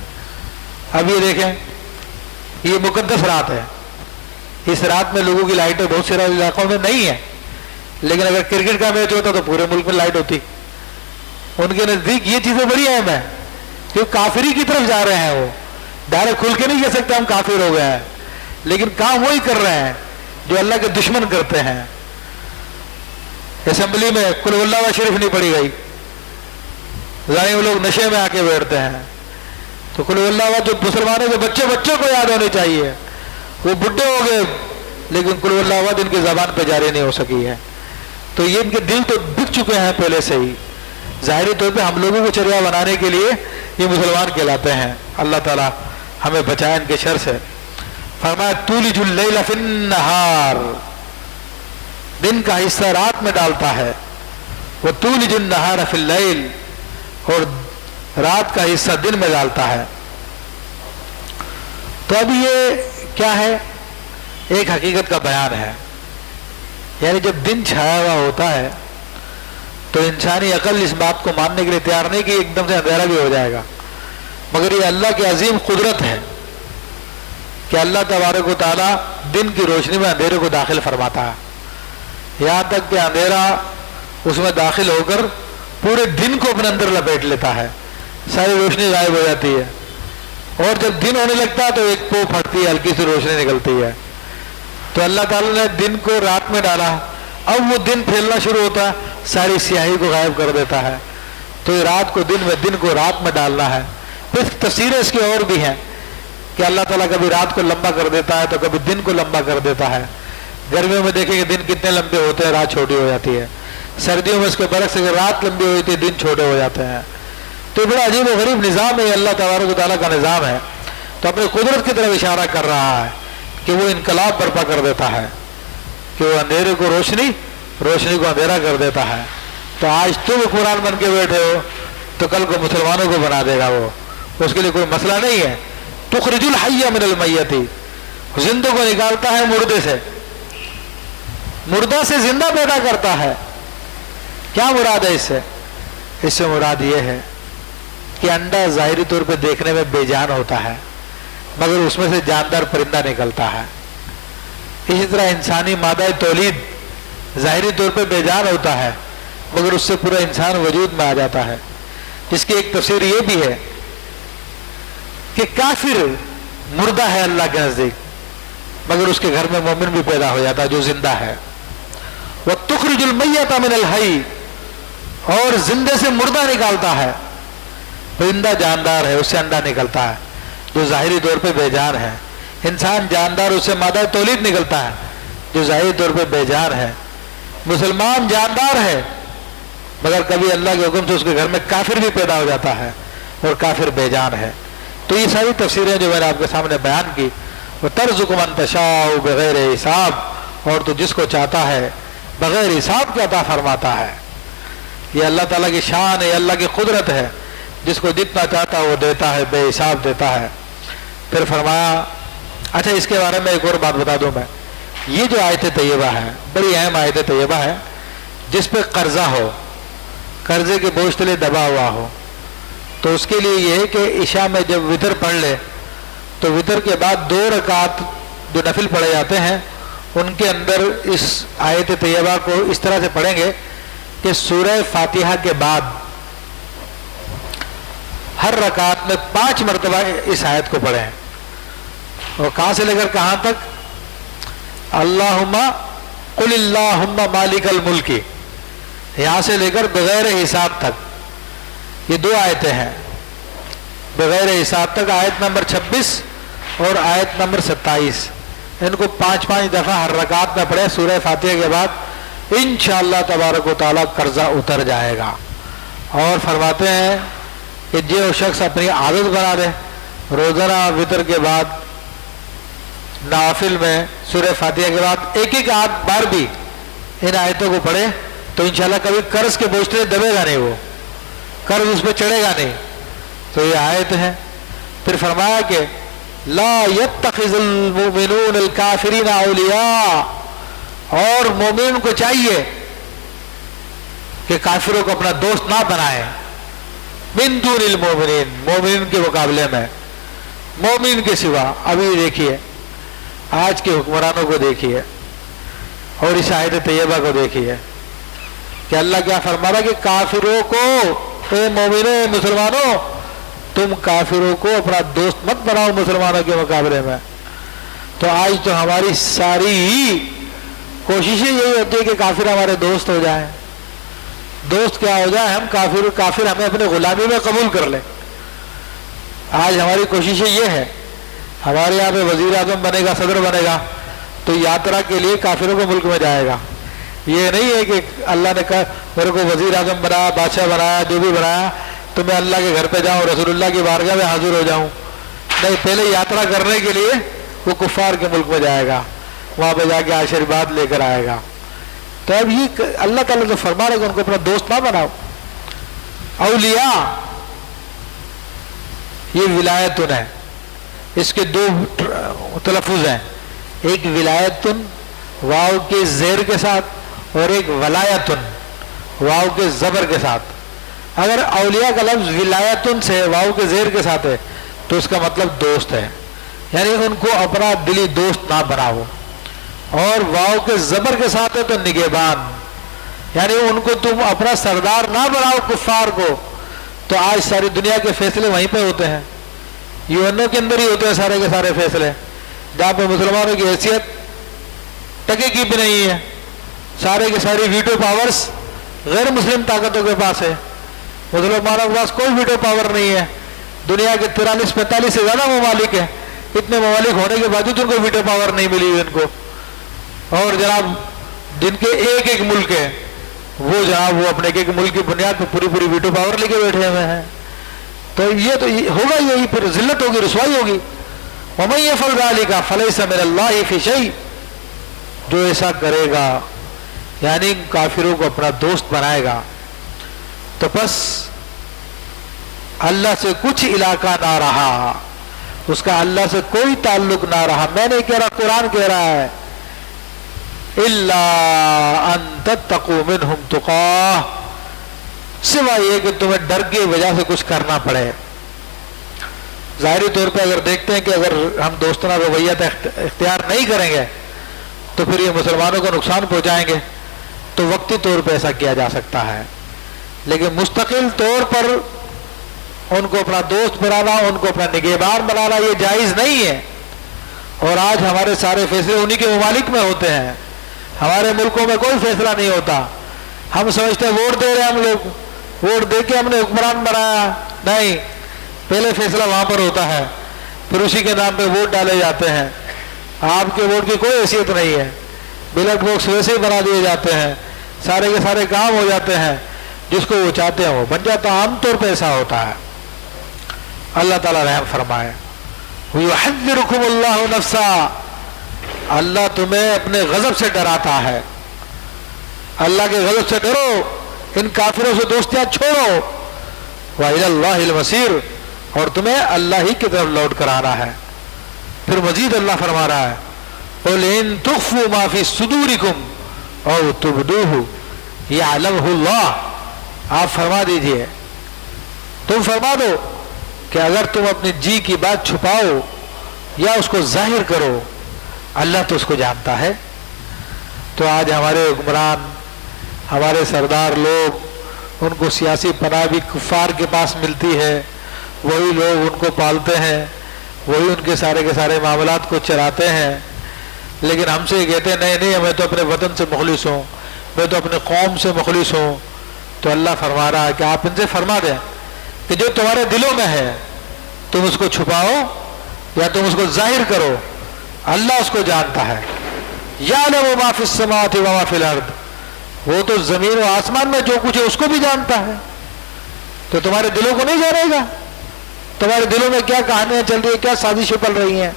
اب یہ دیکھیں, یہ مقدس رات ہے. اس رات میں لوگوں کی لائٹیں بہت سے علاقوں میں نہیں ہیں, لیکن اگر کرکٹ کا میچ ہوتا تو پورے ملک میں لائٹ ہوتی. ان کے نزدیک یہ چیزیں بڑی اہم ہیں کہ کافری کی طرف جا رہے ہیں. وہ ڈائریکٹ کھل کے نہیں کہہ سکتے ہم کافر ہو گئے ہیں, لیکن کام وہی کر رہے ہیں جو اللہ کے دشمن کرتے ہیں. اسمبلی میں قل اللہ شریف نہیں پڑھی گئی, ظاہر وہ لوگ نشے میں آ کے بیٹھتے ہیں. تو قل اللہ جو مسلمانوں کے بچوں کو یاد ہونی چاہیے. وہ بڈھے ہو گئے لیکن قل اللہ ان کی زبان پہ جاری نہیں ہو سکی ہے. تو یہ ان کے دل تو بک چکے ہیں پہلے سے ہی. ظاہری طور پہ ہم لوگوں کو چریا بنانے کے لیے یہ مسلمان کہلاتے ہیں. اللہ تعالی ہمیں بچائے ان کے شر سے. فرمایا تولج اللیل فی النہار, دن کا حصہ رات میں ڈالتا ہے. وہ تولج النہار فی اللیل, اور رات کا حصہ دن میں ڈالتا ہے. تو اب یہ کیا ہے؟ ایک حقیقت کا بیان ہے. یعنی جب دن چھایا ہوا ہوتا ہے تو انسانی عقل اس بات کو ماننے کے لیے تیار نہیں کہ ایک دم سے اندھیرا بھی ہو جائے گا. مگر یہ اللہ کی عظیم قدرت ہے کہ اللہ تبارک و تعالیٰ دن کی روشنی میں اندھیرے کو داخل فرماتا ہے, یہاں تک کہ اندھیرا اس میں داخل ہو کر پورے دن کو اپنے اندر لپیٹ لیتا ہے. ساری روشنی غائب ہو جاتی ہے, اور جب دن ہونے لگتا ہے تو ایک پو پھٹتی ہے, ہلکی سی روشنی نکلتی ہے. تو اللہ تعالیٰ نے دن کو رات میں ڈالا. اب وہ دن پھیلنا شروع ہوتا ہے, ساری سیاہی کو غائب کر دیتا ہے. تو یہ رات کو دن میں, دن کو رات میں ڈالنا ہے. پھر تفسیریں اس کی اور بھی ہیں کہ اللہ تعالیٰ کبھی رات کو لمبا کر دیتا ہے تو کبھی دن کو لمبا کر دیتا ہے. گرمیوں میں دیکھیں کہ دن کتنے لمبے ہوتے ہیں, رات چھوٹی ہو جاتی ہے. سردیوں میں اس کے برعکس اگر رات لمبی ہوئی تھی دن چھوٹے ہو جاتے ہیں. تو بڑا عجیب و غریب نظام ہے, اللہ تبارک و تعالیٰ کا نظام ہے. تو اپنی قدرت کی طرف اشارہ کر رہا ہے کہ وہ انقلاب برپا کر دیتا ہے, کہ وہ اندھیرے کو روشنی, روشنی کو اندھیرا کر دیتا ہے. تو آج تم قرآن بن کے بیٹھے ہو تو کل کو مسلمانوں کو بنا دے گا وہ, اس کے لیے کوئی مسئلہ نہیں ہے. تخرج الحی من المیت, زندوں کو نکالتا ہے مردے سے, مردہ سے زندہ پیدا کرتا ہے. کیا مراد ہے اس سے؟ اس سے مراد یہ ہے کہ انڈا ظاہری طور پہ دیکھنے میں بے جان ہوتا ہے مگر اس میں سے جاندار پرندہ نکلتا ہے. اسی طرح انسانی مادہ تولید ظاہری طور پہ بے جان ہوتا ہے مگر اس سے پورا انسان وجود میں آ جاتا ہے. جس کی ایک تفسیر یہ بھی ہے کہ کافر مردہ ہے اللہ کے نزدیک مگر اس کے گھر میں مومن بھی پیدا ہو جاتا ہے جو زندہ ہے. وَتُخْرِجُ الْمَيَّتَ مِنَ الْحَيِّ, اور زندے سے مردہ نکالتا ہے. پرندہ جاندار ہے, اس سے انڈا نکلتا ہے جو ظاہری طور پہ بے جان ہے. انسان جاندار, اس سے مادہ تولید نکلتا ہے جو ظاہری طور پہ بے جان ہے. مسلمان جاندار ہے مگر کبھی اللہ کے حکم سے اس کے گھر میں کافر بھی پیدا ہو جاتا ہے اور کافر بے جان ہے. تو یہ ساری تفسیریں جو میں نے آپ کے سامنے بیان کی, وہ ترزق من تشاء بغیر حساب, اور تو جس کو چاہتا ہے بغیر حساب کے عطا فرماتا ہے. یہ اللہ تعالیٰ کی شان ہے, اللہ کی قدرت ہے, جس کو جتنا چاہتا ہے وہ دیتا ہے, بے حساب دیتا ہے. پھر فرمایا, اچھا اس کے بارے میں ایک اور بات بتا دوں میں, یہ جو آیت طیبہ ہے بڑی اہم آیت طیبہ ہے. جس پہ قرضہ ہو, قرضے کے بوجھ تلے دبا ہوا ہو, تو اس کے لیے یہ ہے کہ عشاء میں جب وتر پڑھ لے تو وتر کے بعد 2 رکعت جو نفل پڑھے جاتے ہیں ان کے اندر اس آیت طیبہ کو اس طرح سے پڑھیں گے کہ سورہ فاتحہ کے بعد ہر رکعت میں 5 مرتبہ اس آیت کو پڑھیں. اور کہاں سے لے کر کہاں تک؟ اللہم قل اللہم مالک الملک, یہاں سے لے کر بغیر حساب تک. یہ 2 آیتیں ہیں بغیر حساب تک, آیت نمبر 26 اور آیت نمبر 27. ان کو 5 دفعہ ہر رکعت میں پڑھے سورہ فاتحہ کے بعد, انشاءاللہ تبارک و تعالیٰ قرضہ اتر جائے گا. اور فرماتے ہیں کہ جو شخص اپنی عادت بنا دے روزانہ وتر کے بعد نوافل میں سورہ فاتحہ کے بعد ایک ایک بار بھی ان آیتوں کو پڑھے تو انشاءاللہ کبھی قرض کے بوجھ پہ دبے گا نہیں، وہ قرض اس پہ چڑھے گا نہیں. تو یہ آیت ہے. پھر فرمایا کہ لا يتخذ المؤمنون الکافرین اولیاء، اور مومن کو چاہیے کہ کافروں کو اپنا دوست نہ بنائے. من دون المؤمنین، مومن کے مقابلے میں، مومن کے سوا. ابھی دیکھیے آج کے حکمرانوں کو دیکھیے اور اس آیت طیبہ کو دیکھیے کہ اللہ کیا فرما رہا کہ کافروں کو، اے مومنوں مسلمانوں، تم کافروں کو اپنا دوست مت بناؤ مسلمانوں کے مقابلے میں. تو آج تو ہماری ساری کوششیں یہی ہوتی ہے کہ کافر ہمارے دوست ہو جائیں. دوست کیا ہو جائے؟ ہم کافر ہمیں اپنے غلامی میں قبول کر لیں. آج ہماری کوششیں یہ ہے، ہمارے یہاں پہ وزیر اعظم بنے گا، صدر بنے گا تو یاترا کے لیے کافروں کے ملک میں جائے گا. یہ نہیں ہے کہ اللہ نے کہا میرے کو وزیر اعظم بنایا، بادشاہ بنایا، جو بھی بنایا تو میں اللہ کے گھر پہ جاؤں، رسول اللہ کی بارگاہ میں حاضر ہو جاؤں. نہیں، پہلے یاترا کرنے کے لیے وہ کفار کے ملک میں جائے گا، وہاں پہ جا کے آشیرواد لے کر آئے گا. تو اب یہ اللہ تعالیٰ تو فرما رہے کہ ان کو اپنا دوست نہ بناؤ. اولیاء یہ ولایتن ہے، اس کے دو تلفظ ہیں، ایک ولایتن واو کے زیر کے ساتھ اور ایک ولایتن واو کے زبر کے ساتھ. اگر اولیاء کا لفظ ولایتن سے واو کے زیر کے ساتھ ہے تو اس کا مطلب دوست ہے، یعنی ان کو اپنا دلی دوست نہ بناؤ. اور واو کے زبر کے ساتھ ہے تو نگہبان، یعنی ان کو تم اپنا سردار نہ بناؤ کفار کو. تو آج ساری دنیا کے فیصلے وہیں پہ ہوتے ہیں، UN کے اندر ہی ہوتے ہیں سارے کے سارے فیصلے، جہاں پہ مسلمانوں کی حیثیت ٹکے کی بھی نہیں ہے. سارے کے ساری ویٹو پاورز غیر مسلم طاقتوں کے پاس ہے، مسلمانوں کے پاس کوئی ویٹو پاور نہیں ہے. دنیا کے 43-45 سے زیادہ ممالک ہیں، اتنے ممالک ہونے کے باوجود ان کو ویٹو پاور نہیں ملی ان کو. اور جناب جن کے ایک ایک ملک ہے وہ جناب وہ اپنے ایک ملک کی بنیاد پہ پوری ویٹو پاور لے کے بیٹھے ہوئے ہیں. تو یہ تو ہوگا، یہی پھر ذلت ہوگی، رسوائی ہوگی. وَمَن يَفْعَلْ ذَلِكَ فَلَيْسَ مِنَ اللَّهِ فِي شَيْءٍ، جو ایسا کرے گا یعنی کافروں کو اپنا دوست بنائے گا تو بس اللہ سے کچھ علاقہ نہ رہا، اس کا اللہ سے کوئی تعلق نہ رہا. میں نہیں کہہ رہا، قرآن کہہ رہا ہے إِلَّا أَن تَتَّقُوا مِنْهُمْ تُقَاةً، سوائے یہ کہ تمہیں ڈر کی وجہ سے کچھ کرنا پڑے. ظاہری طور پہ اگر دیکھتے ہیں کہ اگر ہم دوستانہ رویت اختیار نہیں کریں گے تو پھر یہ مسلمانوں کو نقصان پہنچائیں گے، تو وقتی طور پہ ایسا کیا جا سکتا ہے. لیکن مستقل طور پر ان کو اپنا دوست بنانا، ان کو اپنا نگہبان بنانا یہ جائز نہیں ہے. اور آج ہمارے سارے فیصلے انہی کے ممالک میں ہوتے ہیں، ہمارے ملکوں میں کوئی فیصلہ نہیں ہوتا. ہم سمجھتے ہیں ووٹ دے رہے ہیں، ہم لوگ ووٹ دے کے ہم نے حکمران بنایا. نہیں، پہلے فیصلہ وہاں پر ہوتا ہے، پھر اسی کے نام پہ ووٹ ڈالے جاتے ہیں. آپ کے ووٹ کی کوئی حیثیت نہیں ہے، بیلٹ باکس ویسے ہی بنا دیے جاتے ہیں، سارے کے سارے کام ہو جاتے ہیں، جس کو وہ چاہتے ہیں وہ بن جاتا. عام طور پہ ایسا ہوتا ہے. اللہ تعالیٰ رحم فرمائے. وَيُحَذِّرُكُمُ اللَّهُ نَفْسًا، اللہ تمہیں اپنے غضب سے ڈراتا ہے. اللہ کے غضب سے ڈرو، ان کافروں سے دوستیاں چھوڑو. وَإِلَى اللَّهِ الْمَصِيرُ، اور تمہیں اللہ ہی کی طرف لوٹ کر آنا ہے. پھر مزید اللہ فرما رہا ہے قُلْ إِن تُخْفُوا مَا فِي صُدُورِكُمْ أَوْ تُبْدُوهُ يَعْلَمْهُ اللَّهُ، آپ فرما دیجئے، تم فرما دو کہ اگر تم اپنی جی کی بات چھپاؤ یا اس کو ظاہر کرو، اللہ تو اس کو جانتا ہے. تو آج ہمارے حکمران، ہمارے سردار لوگ، ان کو سیاسی پناہ بھی کفار کے پاس ملتی ہے، وہی لوگ ان کو پالتے ہیں، وہی ان کے سارے معاملات کو چلاتے ہیں. لیکن ہم سے یہ کہتے ہیں نہیں میں تو اپنے وطن سے مخلص ہوں، میں تو اپنے قوم سے مخلص ہوں. تو اللہ فرما رہا ہے کہ آپ ان سے فرما دیں کہ جو تمہارے دلوں میں ہے تم اس کو چھپاؤ یا تم اس کو ظاہر کرو، اللہ اس کو جانتا ہے. یعلم ما فی السماوات و ما فی الارض، وہ تو زمین و آسمان میں جو کچھ ہے اس کو بھی جانتا ہے. تو تمہارے دلوں کو نہیں جانے گا؟ تمہارے دلوں میں کیا کہانیاں چل رہی ہیں، کیا سازشیں پل رہی ہیں؟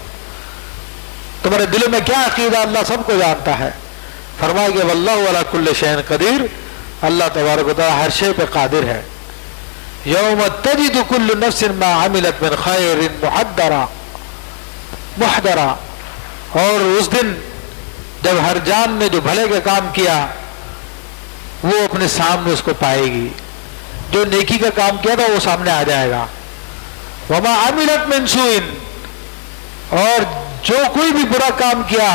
تمہارے دل میں کیا عقیدہ اللہ سب کو جانتا ہے. فرمایا کہ واللہ علی کل شیء قدیر، اللہ تبارک و تعالی ہر شے پہ قادر ہے. یوم تجد کل نفس ما عملت من خیر محضرا، اور اس دن جب ہر جان نے جو بھلے کا کام کیا وہ اپنے سامنے اس کو پائے گی. جو نیکی کا کام کیا تھا وہ سامنے آ جائے گا. وما عملت من سوء، اور جو کوئی بھی برا کام کیا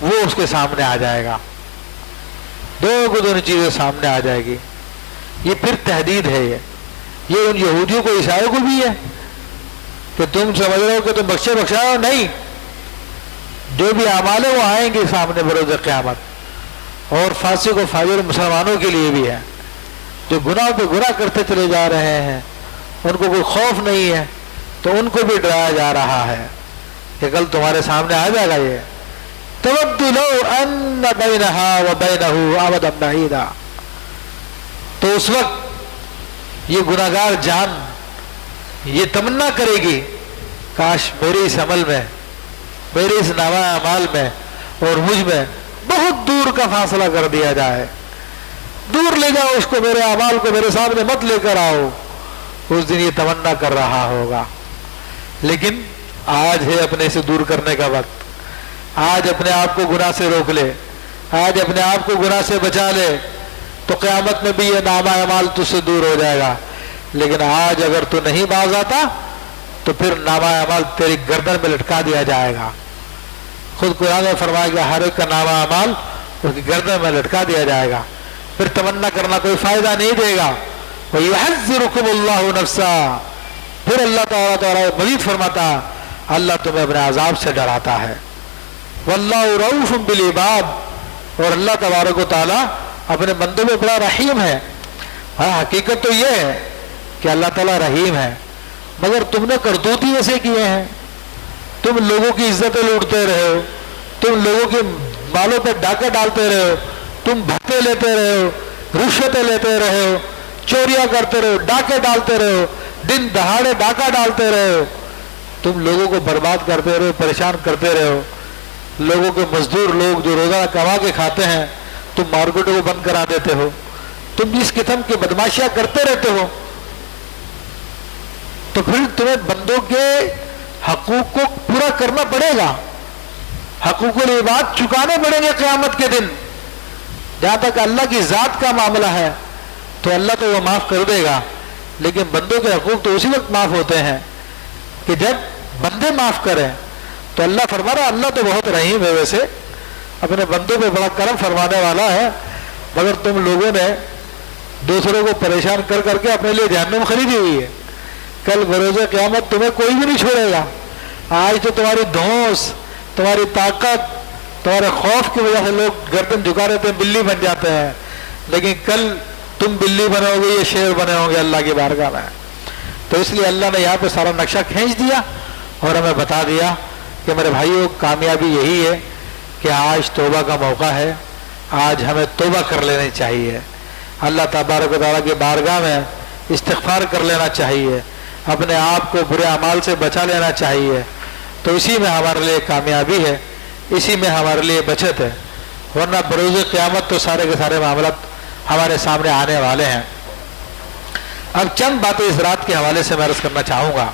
وہ اس کے سامنے آ جائے گا. دونوں چیزیں سامنے آ جائے گی. یہ پھر تحدید ہے. یہ ان یہودیوں کو عیسائیوں کو بھی ہے کہ تم سمجھ رہے ہو کہ تم بخشے بخشاؤ نہیں، جو بھی اعمال ہے وہ آئیں گے سامنے بروز قیامت. اور فاسق و فاجر مسلمانوں کے لیے بھی ہے جو گناہ پہ گناہ کرتے چلے جا رہے ہیں، ان کو کوئی خوف نہیں ہے، تو ان کو بھی ڈرایا جا رہا ہے کہ کل تمہارے سامنے آ جائے گا. یہ تود لو ان بینہا و بینہ امدا بعیدا، تو اس وقت یہ گناہگار جان یہ تمنا کرے گی کاش میرے اس عمل میں، میرے اس نامہ اعمال میں اور مجھ میں بہت دور کا فاصلہ کر دیا جائے. دور لے جاؤ اس کو، میرے اعمال کو میرے سامنے مت لے کر آؤ. اس دن یہ تمنا کر رہا ہوگا. لیکن آج ہے اپنے سے دور کرنے کا وقت. آج اپنے آپ کو گناہ سے روک لے، آج اپنے آپ کو گناہ سے بچا لے، تو قیامت میں بھی یہ نامہ اعمال تجھ سے دور ہو جائے گا. لیکن آج اگر تو نہیں باز آتا تو پھر نامہ اعمال تیری گردن میں لٹکا دیا جائے گا. خود قرآن نے فرمایا کہ ہر ایک کا نامہ اعمال اس کی گردن میں لٹکا دیا جائے گا. پھر تمنا کرنا کوئی فائدہ نہیں دے گا. وَيُحَذِّرُكُمُ اللَّهُ نَفْسًا، پھر اللہ تعالیٰ مزید فرماتا اللہ تمہیں اپنے عذاب سے ڈراتا ہے. وَاللَّهُ رَءُوفٌ بِالْعِبَادِ، اور اللہ تبارک و تعالیٰ اپنے بندوں میں بڑا رحیم ہے. ہاں حقیقت تو یہ ہے کہ اللہ تعالیٰ رحیم ہے، مگر تم نے کرتوت ہی ایسے کیے ہیں. تم لوگوں کی عزتیں لوٹتے رہے ہو، تم لوگوں کے بالوں پہ ڈاکے ڈالتے رہے ہو، تم بھتے لیتے رہے ہو، رشوتیں لیتے رہے ہو، چوریاں کرتے رہے ہو، ڈاکے ڈالتے رہے ہو، دن دہاڑے ڈاکہ ڈالتے رہے ہو. تم لوگوں کو برباد کرتے رہے ہو، پریشان کرتے رہے ہو. لوگوں کے مزدور لوگ جو روزانہ کما کے کھاتے ہیں تم مارکیٹوں کو بند کرا دیتے ہو. تم اس قسم کی بدماشیاں کرتے رہتے ہو. تو پھر تمہیں بندوں کے حقوق کو پورا کرنا پڑے گا. حقوق العباد چکانے پڑیں گے قیامت کے دن. جہاں تک اللہ کی ذات کا معاملہ ہے تو اللہ تو وہ معاف کر دے گا، لیکن بندوں کے حقوق تو اسی وقت معاف ہوتے ہیں کہ جب بندے معاف کریں. تو اللہ فرما رہا اللہ تو بہت رحیم ہے، ویسے اپنے بندوں پہ بڑا کرم فرمانے والا ہے، مگر تم لوگوں نے دوسروں کو پریشان کر کر کے اپنے لیے جہنم خریدی ہوئی ہے. کل بروز قیامت تمہیں کوئی بھی نہیں چھوڑے گا. آج تو تمہاری دھوس، تمہاری طاقت، تمہارے خوف کی وجہ سے لوگ گردن جھکا رہتے ہیں، بلی بن جاتے ہیں، لیکن کل تم بلی بنے ہوگے، یہ شیر بنے ہوں گے اللہ کی بارگاہ میں. تو اس لیے اللہ نے یہاں پہ سارا نقشہ کھینچ دیا اور ہمیں بتا دیا کہ میرے بھائیوں کامیابی یہی ہے کہ آج توبہ کا موقع ہے. آج ہمیں توبہ کر لینی چاہیے، اللہ تبارک و تعالیٰ کی بارگاہ میں استغفار کر لینا چاہیے، اپنے آپ کو برے اعمال سے بچا لینا چاہیے. تو اسی میں ہمارے لیے کامیابی ہے، اسی میں ہمارے لیے بچت ہے. ورنہ بروز قیامت تو سارے کے سارے معاملات ہمارے سامنے آنے والے ہیں. اب چند باتیں اس رات کے حوالے سے میں عرض کرنا چاہوں گا.